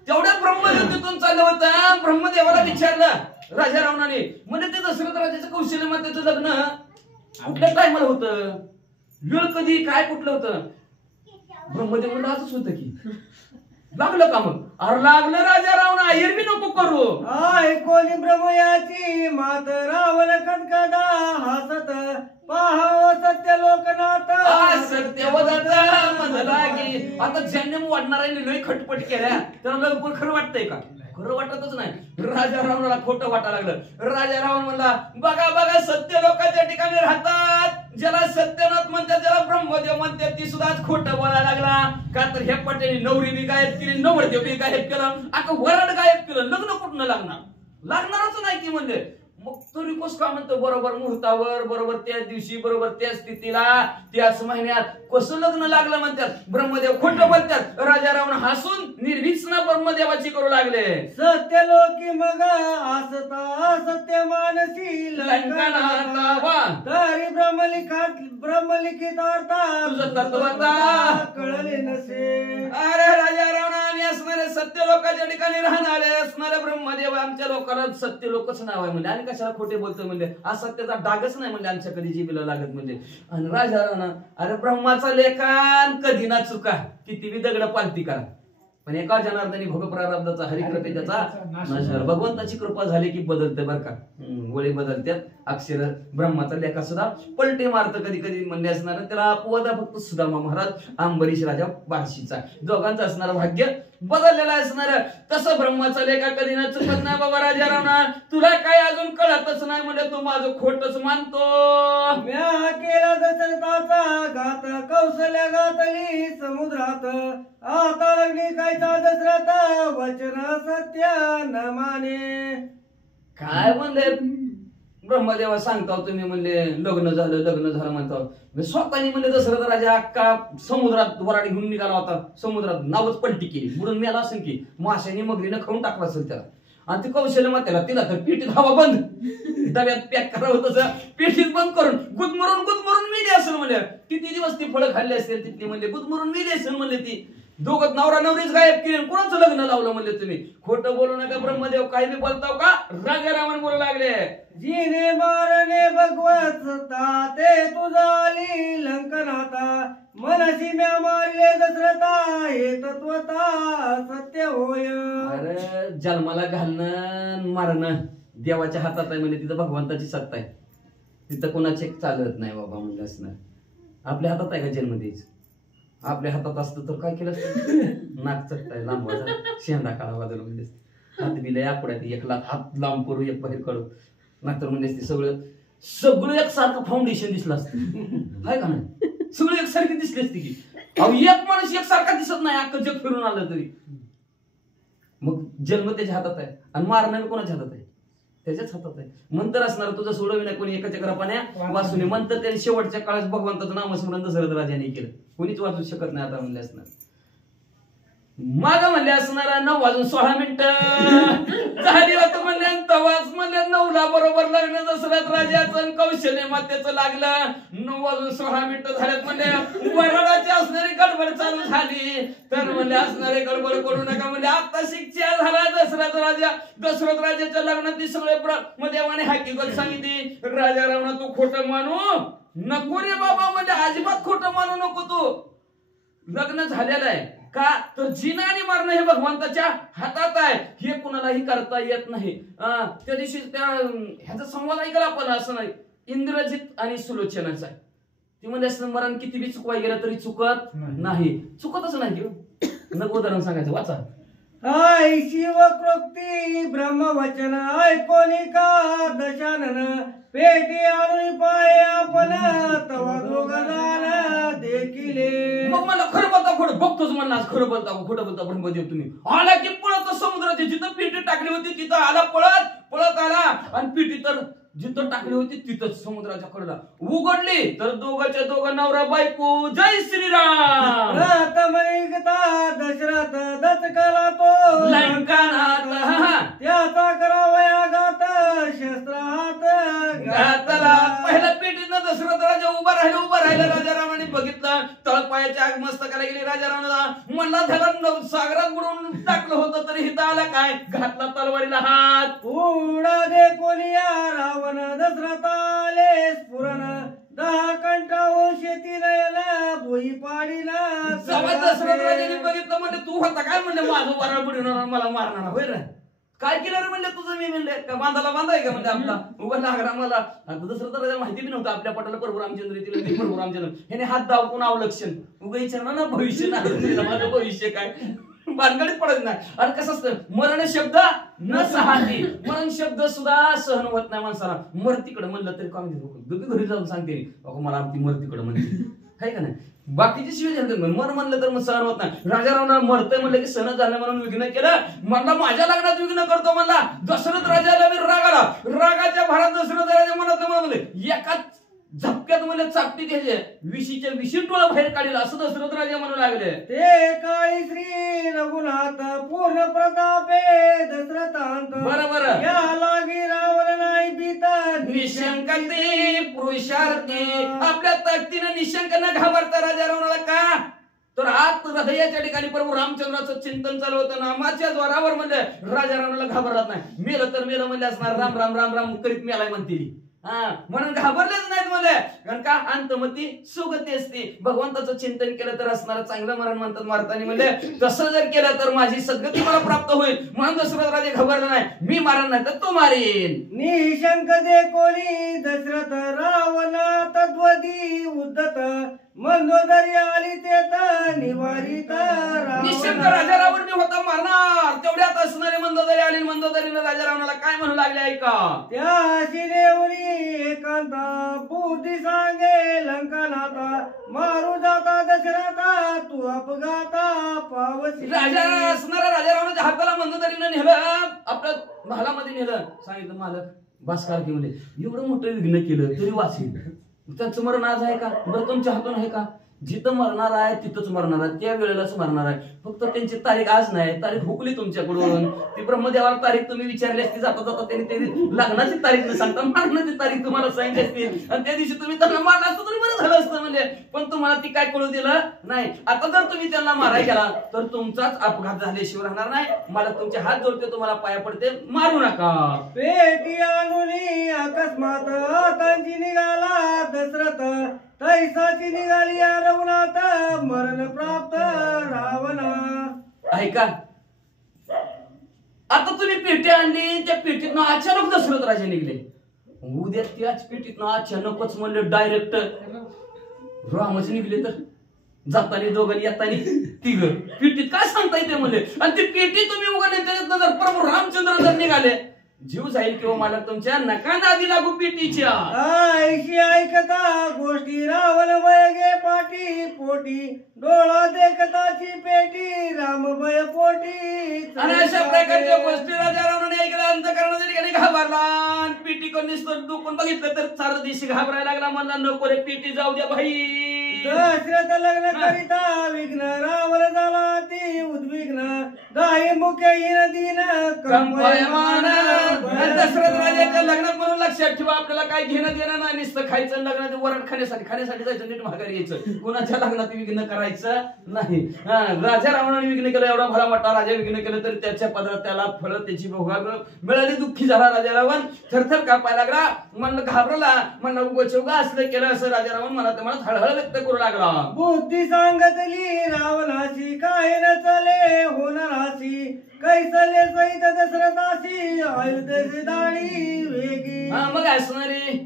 तेवढ्या ब्रह्मदेवतेतून चाललं होतं. ब्रह्मदेवाला विचारलं राजा रावणाने म्हणजे ते दशरथ राजाचं कौशल्य मातेचं लग्न कुठल्या टायमाला होतं, वेळ कधी, काय कुठलं होतं. ब्रह्मदेव म्हणलं असंच होतं की. लागलं का मग. अरे लागलं राजा रावण आयर बी नको करू. ऐकोनी ब्रह्मयाची मात रावण कनकदा हसत पाहाव सत्य लोकनाथ सत्य वदत म्हणला की आता ज्यांनी वाढणाऱ्यांनी लय खटपट केल्या तर लवकर खरं वाटतंय का. खरं वाटतच नाही. राजा रावणाला खोटं वाटायला लागलं. राजा रावण म्हणला बघा सत्य लोकांच्या ठिकाणी राहतात. ज्याला सत्यनाथ म्हणतात ज्याला ब्रह्मदेव म्हणतात ती सुद्धा खोटं बोलायला लागला. का तर ह्या पटेने नवरी बी गायब केली, नवरदेव बी गायब केलं, आता वरड गायब केलं. लग्न कुठं लागणारच नाही की म्हणले. मग तो रिपोस्ट का म्हणतो बरोबर मुहूर्तावर बरोबर त्याच दिवशी बरोबर त्याच स्थितीला त्याच महिन्यात कसं लग्न लागलं म्हणतात. ब्रह्मदेव खोटं बोलतात. राजा रावण हसून निर्भीसना ब्रह्मदेवाची करू लागले. सत्य लोकी मग असता सत्य मानसी लंकनाता तरी ब्रह्मलिखित तुझं तत्वता कळले नसे. अरे राजा रावण आम्ही असणारे सत्य लोकांच्या ठिकाणी राहणारे असणारे ब्रह्मदेव आमच्या लोकांना सत्य लोकच नाव आहे म्हणजे. आणि कशाला खोटे बोलतो म्हणजे असत्याचा डागच नाही म्हणजे आमच्या कधी जीबीला लागत म्हणजे. आणि राजा रावण अरे ब्रह्माचा लेखान कधी ना चुका किती बी दगड पालती करा पण एका जनार्दनी भोग प्रारब्धाचा हरिकृपे त्याचा नाश. भगवंताची कृपा झाली की बदलते बर का. वळी बदलतात. अक्षर ब्रह्माचा लेखा सुद्धा पलटे मारत कधी कधी म्हणले असणार. त्याला अपवादा फक्त सुदामा महाराज अंबरीश राजा बार्शीचा दोघांचं असणार भाग्य बदललेला असणार. तसं ब्रह्माचा लेखा कधी ना चुकत नाही बाबा राजा रावणा. तुला काय अजून कळतच नाही म्हणजे तू माझं खोटच मानतो. म्या केला दशरथाचा घात कौशल्य घातली समुद्रात आता लग्नी कायचा दशरथ वचन सत्य न माने. काय म्हणले ब्रह्मदेवा सांगता तुम्ही म्हणले लग्न झालं म्हणतो. स्वतःनी म्हणले दशरथ राजा अक्का समुद्रात वराडी घेऊन निघाला होता. समुद्रात नावच पलटी केली बुडून मेला असेल की माशाने मगरीनं खाऊन टाकला असेल त्याला. आणि ती कौशल्य मातेला तिला तर पेटीत हवा बंद डब्यात पॅक करावं तसं पेटीत बंद करून गुदमरून मेली असेल म्हणले. किती दिवस ती फळं खाल्ली असेल तिथली म्हणले गुदमरून मेली असेल म्हणले. ती दोघं नवरा नवरीच गायब केली. कोणाचं लग्न लावलं म्हणले तुम्ही. खोटं बोलू नका ब्रह्मदेव. काही बी बोलताव का. राजा रावण बोलू लागले जिने मारणे भगवत ते तुझाली लंकनाता मनसी म्या मारले दशरथा हे तत्वता सत्य होय. अरे जन्माला घालणं मारणं देवाच्या हातात आहे म्हणजे तिथं भगवंताची सत्ता आहे. तिथं कोणाचे चालत नाही बाबा म्हणजे असणार. आपल्या हातात आहे का जन्म द्यायचं. आपल्या हातात असतं तर काय केलं असतं? नाक चटताय लांबवाचा शेंडा काढा बाजूला म्हणजे हात बिले आकड्यात एक लाख हात लांब करू एक बाहेर काढू नाहीतर म्हणजे ते सगळं एकसारखं फाउंडेशन दिसलं असतं हाय का नाही? सगळं एकसारखी दिसली असते की अहो एक माणूस एकसारखा दिसत नाही अख्खं जग फिरून आलं तरी. मग जन्म त्याच्या हातात आहे आणि मारणं कोणाच्या हातात आहे? त्याच्याच हातात आहे. मंत्र असणार तुझं सोडविना कोणी एका चक्रा पाण्या वाचून मंत्र त्याने शेवटच्या काळात भगवंताचं नामस्मरण दशरथ राजाने केलं. कोणीच वाचू शकत नाही आता म्हणले असणार. माग म्हणले असणार 9:16 झाली होतं म्हणले तवाच म्हणले 9ला बरोबर लग्न दशरथ राजाचं कौशल्य मातेचं लागलं. 9:16 झाल्यात म्हणले वरडाची असणारी गडबड चालू झाली तर म्हणले असणारे गडबड करू नका म्हणले आता शिक्षा झाला दशरथ राजाच्या लग्नात सगळे देवाने हकीकत सांगितली. राजा रावणा तू खोटं मानू नको रे बाबा म्हणजे अजिबात खोटं मानू नको तू. लग्न झालेलं आहे का तर जिना आणि मारणं हे भगवंताच्या हातात आहे. हे कुणालाही करता येत नाही. त्या दिवशी त्या ह्याचा संवाद ऐकला आपण असं नाही इंद्रजित आणि सुलोचनाचा आहे. ती म्हणजे असं मरण किती बी चुकवाय गेलं तरी चुकत नाही. चुकतच नाही की नको उदाहरण सांगायचं वाचा. आय शिवक्रोक्ती ब्रह्मवचन ऐकोनी का दशानन पेटी आणून पाय आपण तवा दोघांना देखिले. मग मला खरं बोलता खोटं बघतोच म्हणला खरं बोलता खोटं बोलता ब्रह्मदेव तुम्ही आला की पळत समुद्राची जिथं पेटी टाकली होती तिथं आला पळत आला आणि पेटी तर जिथं टाकली होती तिथंच समुद्राच्या कडेला उघडली तर दोघं नवरा बायको जय श्रीराम दशरथ दचकला तो लंकानाथ त्याचा करावया घात शस्त्रात घातला. पहिल्या पेटीनं दशरथ राजा उभा राहिला राजा रावणाने बघितलं तळपायाच्या आग मस्तकाला गेली. राजा रावणाला म्हणला त्याला सागरात बुडवून टाकलं होतं तरी हिथं आला काय घातला तलवारीला हात. उडा दे कोलिया रावण दशरथाले स्फुरण 10 कंठावर शेती नयला भोई पाडीला. दशरथ राजाने बघितलं म्हणजे तू होता काय म्हणले माझं वराळ बुडवणार मला मारणार होय रे काय केलं रे म्हणले तुझं मी म्हणले का बांधाला बांधाय का म्हणजे आपला उभा लागला मला. आता दशरथ राजा माहिती बी नव्हतं आपल्या पटाला प्रभू रामचंद्र येतील प्रभू रामचंद्र ह्याने हात दावून अवलक्षण उगा विचारणार ना भविष्य नाही माझं भविष्य काय भानगडीत पडत नाही. आणि कसं असतं मरण शब्द न सहाती मरण शब्द सुद्धा सहन होत नाही माणसाला. मरतीकडे म्हणलं तरी काम घरी जाऊन सांगते मला आमची मरतीकडे म्हणते काय का नाही. बाकीचे शिवाय मर म्हणलं तर मग सहन होत नाही. राजा रावणा मरतय म्हणलं की सहन झालं म्हणून विघ्न केलं. म्हणला माझ्या लग्नात विघ्न करतो म्हणला. दशरथ राजाला मी रागाच्या भारात दशरथ राजा म्हणत म्हणले एका झपक्यात म्हणले चापटी घ्यायचे विशीच्या विशी टोळा बाहेर काढील असं दशरथ राजा म्हणू लागले. ते काळी श्री रघुनाथ पूर्ण प्रतापे दशरथांत बरोबर या लागी रावण नाही भीता निशंकते पुरुषार्थी आपल्या ताकदीनं निशंक न घाबरता राजा रावणाला का तर आत हृदयाच्या ठिकाणी प्रभू रामचंद्राचं चिंतन चालू होतं नामाच्या द्वारावर म्हणले राजा रावणाला घाबरत नाही. मेलं तर मेलं म्हणले असणार राम राम राम राम करीत मेलाय म्हणतील म्हणून घाबरलेच नाहीत मला. कारण का अंतमती सुगती असते. भगवंताचं चिंतन केलं तर असणार चांगलं मरण म्हणतात मारताना म्हणजे तसं जर केलं तर माझी सद्गती मला प्राप्त होईल. म्हणून दशरथ राजे घाबरला नाही. मी मारण नाही तर तो मारेन. निशंक दे कोणी दशरथ रावणा तद्वदी उद्धत मंदोदरी आली तेत निवारित निशंक राजा रावण मी होता मारणार तेवढ्यात असणारे मंदोदरी आली. मंदोदरीनं राजा रावणाला काय म्हणू लागले ऐका. त्याशी देवरी एकांता बुद्धी सांगे लंकानाथा मारू जाता दशरथा तू अपघाता पावसी. राजा असणारा राजा रावणाच्या हाताला मंदोदरीनं नेलं आपल्या महालामध्ये नेलं. सांगितलं मालक भास्कर घेऊन एवढं मोठं विघ्न केलं तरी वाचेल. त्यांचं मरण आज आहे का बरं तुमच्या हातून आहे का. जिथं मरणार आहे तिथंच मरणार आहे त्या वेळेलाच मरणार आहे. फक्त त्यांची तारीख आज नाही तारीख हुकली तुमच्याकडून. ती ब्रह्मदेवाला तारीख तुम्ही विचारली असती जाता जाता त्यांनी लग्नाची तारीख न सांगता मरणाची तारीख तुम्हाला सांगितली असती आणि त्या दिवशी तुम्ही त्यांना मारला असतं तरी बरं झालं असतं म्हणजे. पण तुम्हाला ती काय कळू दिलं नाही. आता जर तुम्ही त्यांना मारायला गेला तर तुमचाच अपघात झाल्याशिवाय राहणार नाही. मला तुमचे हात जोडते तुम्हाला पाया पडते मारू नका. पेटी आणून अकस्मात आतांची निघाला दशरथ तैसाची निघाली रघुनाथ मरण प्राप्त रावणा. ऐका आता तुम्ही पेटी आणली त्या पेटीतनं अचानक दशरथ राजे निघले. उद्या त्याच पेटीतनं अचानकच म्हणले डायरेक्ट रामच निघले तर जातानी दोघं येतानी तिघ पेटीत काय सांगता येते म्हणले आणि ती पेटी तुम्ही उघडले त्याच्यात जर प्रभू रामचंद्र जर निघाले जीव जाईल किंवा मला तुमच्या नका नादी लागू पेटीच्या ऐशी ऐकता गोष्टी रावण वयगे पाठी पोटी डोळा देखताची पेटी रामभय पोटी आणि अशा प्रकारच्या गोष्टी राजा रावणाने ऐकल्या अंतःकरणाच्या ठिकाणी घाबरला आणि पेटी कोणी दुखून बघितलं तर चार दिवशी घाबरायला लागला म्हणला नको रे पेटी जाऊ द्या भाई दशरथ लग्न करिता विघ्न रावण झाला ती उद्विग्न गाई मुख्य दिन कंपायमान दशरथ राजाच्या लग्नात म्हणून लक्षात ठेवा आपल्याला काय घेणं देणं नाही नुसतं खायचं लग्नात वरण खाण्यासाठी जायचं नीट माघारी यायचं कुणाच्या लग्नात विघ्न करायचं नाही राजा रावणाने विघ्न केलं एवढा भला मोठा राजा विघ्न केलं तर त्याच्या पदरात त्याला फळ त्याची भोगाग मिळाली दुःखी झाला राजा रावण थरथर कापायला लागला म्हणलं घाबरला म्हणलं उगोचौगा असलं केलं असं राजा रावण मला हळहळ व्यक्त करू लागला बुद्धी सांगतली रावणाची काय न चले होणाराशी कैसले सहित दशरथाशी अयोध्येची दाढी वेगी मग असणारी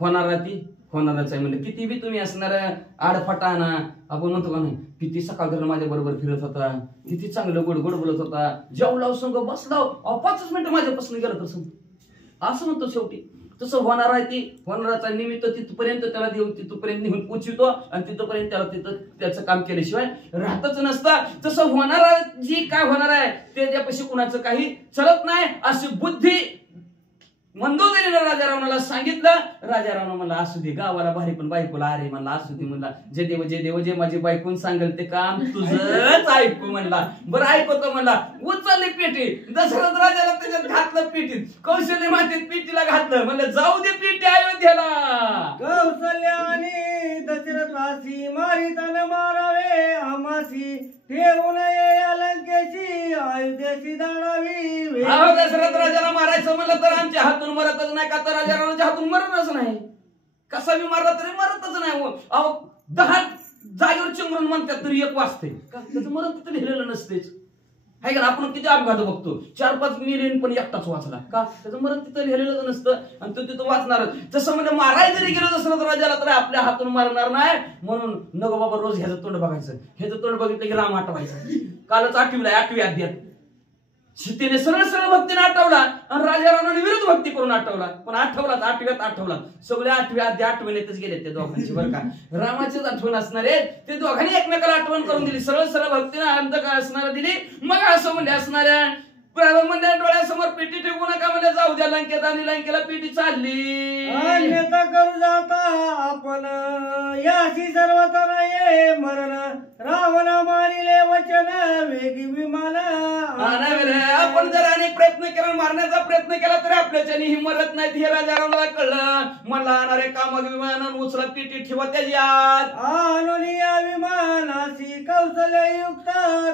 होणारच आहे म्हणजे किती बी तुम्ही असणार आडफाटा ना आपण म्हणतो का नाही किती सकाळ धरून माझ्या बरोबर फिरत होता किती चांगलं गोड गोड बोलत होता जेवलाव संग बसलाव 5 मिनिटं माझ्यापासून गेलं तसं असं म्हणतो शेवटी तसं होणार आहे ती होणाराचा निमित्त तिथपर्यंत त्याला देऊ तिथपर्यंत नेऊन पोचवतो आणि तिथपर्यंत त्याला तिथं त्याचं काम केल्याशिवाय राहतच नसतं तसं होणार जी काय होणार आहे त्याच्यापाशी कुणाचं काही चलत नाही अशी बुद्धी मंदोदरीनं राजा रावणाला सांगितलं राजा रावण म्हणला असू दे गावाला भारी पण बायकोला अरे म्हणला असू दे म्हणला जे देव जे माझी बायकून सांगेल ते काम तुझंच ऐकू म्हणला बरं ऐकतो म्हणला उचलली पेटी दशरथ राजाला त्याच्यात घातलं पेटीत कौशल्य मातेत पेटीला घातलं म्हणलं जाऊ दे पेटी अयोध्येला कौशल्य आणि दशरथाशी मारिताना मारावे आमाशी ठेवू नये अलंकेशी अयोध्येची दाढावी दशरथ राजाला मारायचं म्हणलं तर आमच्या हातून मरतच नाही का तर राजा रावणाच्या हातून मरतच नाही कसा बी मारला तरी मरतच नाही अहो 10 जागेवर चिंगरून म्हणतात तरी 1 वाजते का त्याचं मरण तिथं लिहिलेलं नसतेच आहे का आपण किती अपघात बघतो 4-5 मिलियन पण एकटाच वाचला का त्याचं मरण तिथं लिहिलेलं नसतं आणि तो तिथं वाचणार तसं म्हणजे मारायला जरी गेलो दशरथ राजाला तर आपल्या हातून मारणार नाही म्हणून नको बाबा रोज ह्याचं तोंड बघायचं ह्याचं तोंड बघितलं की राम आठवायचं कालच 8वी अध्यात सीतेने सरळ भक्तीने आठवला आणि राजा रावणाने विरुद्ध भक्ती करून आठवला पण आठवला सगळे 8वी अध्याय आठवणीतच गेले त्या दोघांची बरं का रामाचीच आठवण असणार आहे ते दोघांनी एकमेकाला आठवण करून दिली सरळ भक्तीने अंतकाळ असणारा दिली मग असं म्हणजे असणाऱ्या म्हणजे डोळ्यासमोर पेटी ठेवू नका म्हणजे जाऊ द्या लंकेत आणि लंकेला पेटी चालली अन्यथा करू जाता आपण याशी सर्वता नाही मरण रावण मानिले वचन वेगी विमान आपण जर अनेक प्रयत्न केला मारण्याचा प्रयत्न केला तरी आपल्याच्याने ही मरत नाही हे राजा रावणाला कळलं मला आणणारे कामक विमान उचला पेटी ठेवा त्याच्यात आणून या विमानाशी कौशल्ययुक्त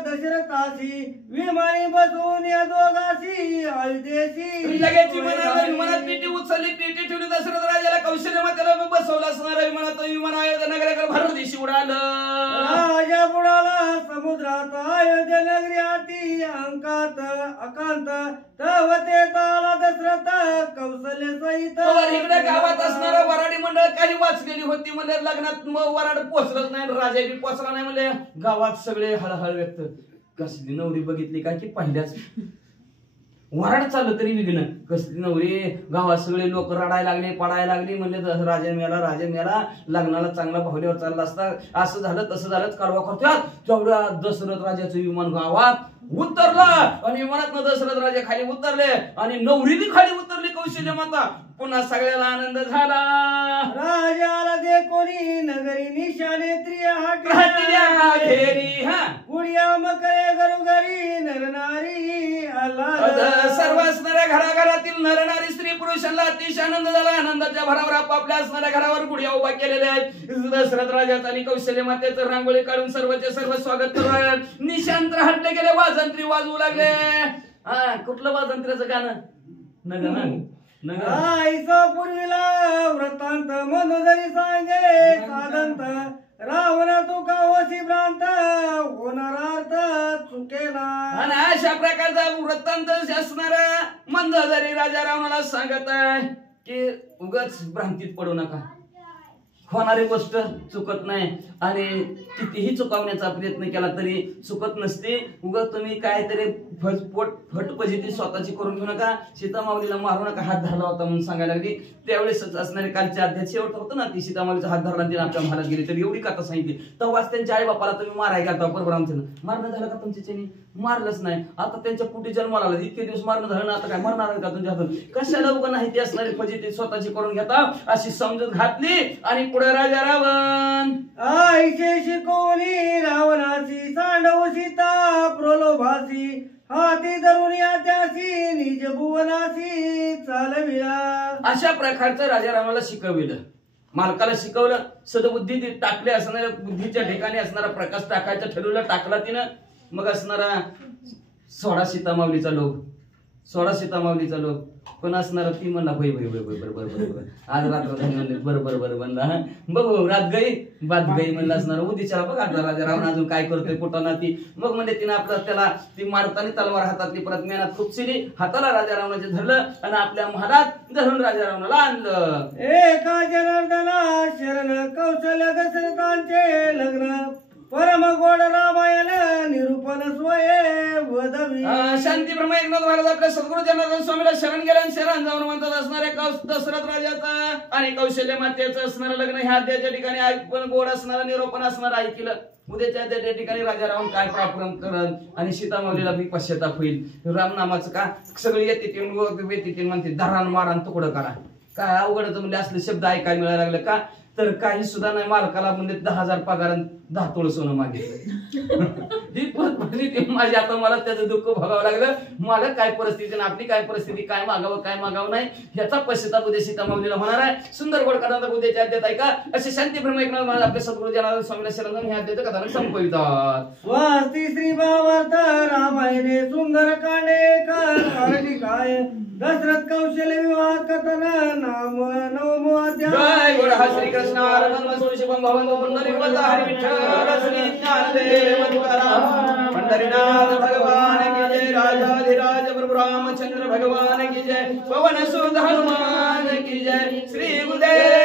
दशरथाशी विमानी बसून या दोघाशी अयोध्येशी लगेच विमानात पेटी उचलली पेटी ठेवली दशरथ राजाला कौशल्य मातेला बसवलं असणार विमानात विमान अयोध्या नगराकडे भारत देशी उडालं राजा बुडाला समुद्रात अयोध्या नगरी आती अंकात अकांत तव ते ताला दशरथ कौशल्य सहित इकडे गावात असणारा वराडी मंडळ काही वाचलेली होती म्हणजे लग्नात वराड पोचलंच नाही राजा बी पोचला नाही म्हणजे गावात सगळे हळहळ व्यक्त कसली नवरी बघितली काय की पहिल्याच वराड चाललं तरी विघ्न कसली नवरी गावात सगळे लोक रडायला लागले पडायला लागले म्हणले राजा मेला लग्नाला चांगला भावल्यावर चालला असता असं झालं तसं झालं कालवा करतात तेवढ्या दशरथ राजाचं विमान गावात उतरला आणि विमानात दशरथ राजा खाली उतरले आणि नवरी बी खाली उतरली कौशल्य माता पुन्हा सगळ्याला आनंद झाला राजाला दे कोणी नगरी निशाने घेरी गुडिया मकरे घरोघरी नरनारी सर्व असणाऱ्या घराघरातील नरनारी स्त्री पुरुषांना अतिशय आनंद झाला आनंदाच्या भरावर आपापल्या असणाऱ्या घरावर गुडिया उभा केलेल्या आहेत दशरथ राजाचं आणि कौशल्य मातेचं रांगोळी काढून सर्वचे सर्व स्वागत करून निशांत हटले गेले वाजंत्री वाजवू लागले कुठलं वाजंत्र्याचं गाणं आईचा पूर्वीला वृत्तांत मनोदरी सांगे साधंत रावण तुका होशी भ्रांत होणार अर्थ चुकेला आणि अशा प्रकारचा वृत्तांत असणारा मंदोदरी राजा रावणाला सांगत आहे की उगाच भ्रांतीत पडू नका होणारी गोष्ट चुकत नाही आणि कितीही चुकवण्याचा प्रयत्न केला तरी चुकत नसते. उगा तुम्ही काहीतरी फटफजिती स्वतःची करून घेऊ नका. सीतामाऊलीला मारू नका, हात धरला होता म्हणून सांगायला लागली. त्यावेळेस असणारे कालच्या अध्याय शेवट होतं ना, ती सीतामाऊलीचा हात धरला तिने आपल्या महालात गेली. तर एवढी कथा सांगितली. तेव्हाच त्यांच्या आई बापाला तुम्ही मारायला गेला परब्रह्मचंद्र. मारणं झालं का तुमच्याच्याने? मारलंच नाही. आता त्यांच्या पोटी जन्माला आला, इतके दिवस मारणं झालं ना, आता काय मरणार का तुमच्या हातून? कशाला उगा नाही ती असणारी फजिती स्वतःची करून घेता अशी समजूत घातली. आणि पुढे राजा रावण आईचे शिकवली रावणाची सांडव सीता प्रलोभासी हाती धरून या त्यासी निज भुवनासी चालविला. अशा प्रकारचं राजा रावणाला शिकविलं, मालकाला शिकवलं. सदबुद्धी टाकले असणाऱ्या बुद्धीच्या ठिकाणी असणारा प्रकाश टाकायचा ठरवलं, टाकला तिनं. मग असणारा सोळा सीतामाऊलीचा लोक, सोळा सीतामाऊलीचा लोक पण असणारा ती म्हणला भाई भाई भाई बरोबर आज रात्र झाली बरोबर म्हणला. बघू रात गई बात गई म्हणलं असणार. उद्याच्याला बघ आता राजा रावण अजून काय करतोय कुठं ना ती. मग म्हणजे तिने आपलं त्याला ती मारताना तलवार हातातली परत मेहनत खुपसिली, हाताला राजा रावणाचे धरलं आणि आपल्या महालात धरून राजा रावणाला आणलं. एका जनार्दना शरण कौशल्य दशरथांचे लग्न परम गोड रामायण निरूपण स्वये वदवी. शांती ब्रह्म एकनाथ महाराज आपल्या सद्गुरू जनार्दन स्वामीला शरण गेला आणि शरण जाऊन म्हणतात असणाऱ्या दशरथ राजाचा आणि कौशल्य मातेचं असणारं लग्न ह्या अध्यायाच्या ठिकाणी ऐकून गोड असणारं निरूपण असणारं ऐकलं. उद्याच्या त्या ठिकाणी राजा रावण काय पराक्रम करल आणि सीतामाऊलीला बी पश्चाताप होईल. रामनामाचं का सगळे येते म्हणते धरान मारान तुकडं करा. काय अवघडच म्हणजे असले शब्द ऐकायला मिळायला लागले का? तर काही सुद्धा नाही. मालकाला म्हणजे 10,000 पगार 10 तोळ सोनं मागितलं. ही परिस्थिती माझी. आता मला त्याचं दुःख भोगावं लागलं. मला काय परिस्थिती आणि आपली काय परिस्थिती, काय मागावं काय मागावं नाही ह्याचा पश्चाताप उद्या सीतामाऊलीला होणार आहे. सुंदर गोड कथा उद्याच्या अध्यात ऐका. असे शांती ब्रह्म एकनाथ महाराज आपल्या सद्गुरू जनार्दन स्वामीला शरण जाऊन ह्या अध्यायाच्या कथा संपवितात. वास्ती श्री भावार्थ रामायणे सुंदर कांडे कारली काय दशरथ कौशल्य विवाह कथन नाम नवमो अध्याय. जय गोड हा श्री कृष्ण अर्पण शुभम भवंतो पुंडरीकावत हरी विठ्ठल श्री ज्ञानदेव तुकाराम पंढरीनाथ भगवान की जय. राजाधिराज प्रभु रामचंद्र भगवान की जय. पवन सुत हनुमान की जय. श्री गुरुदेव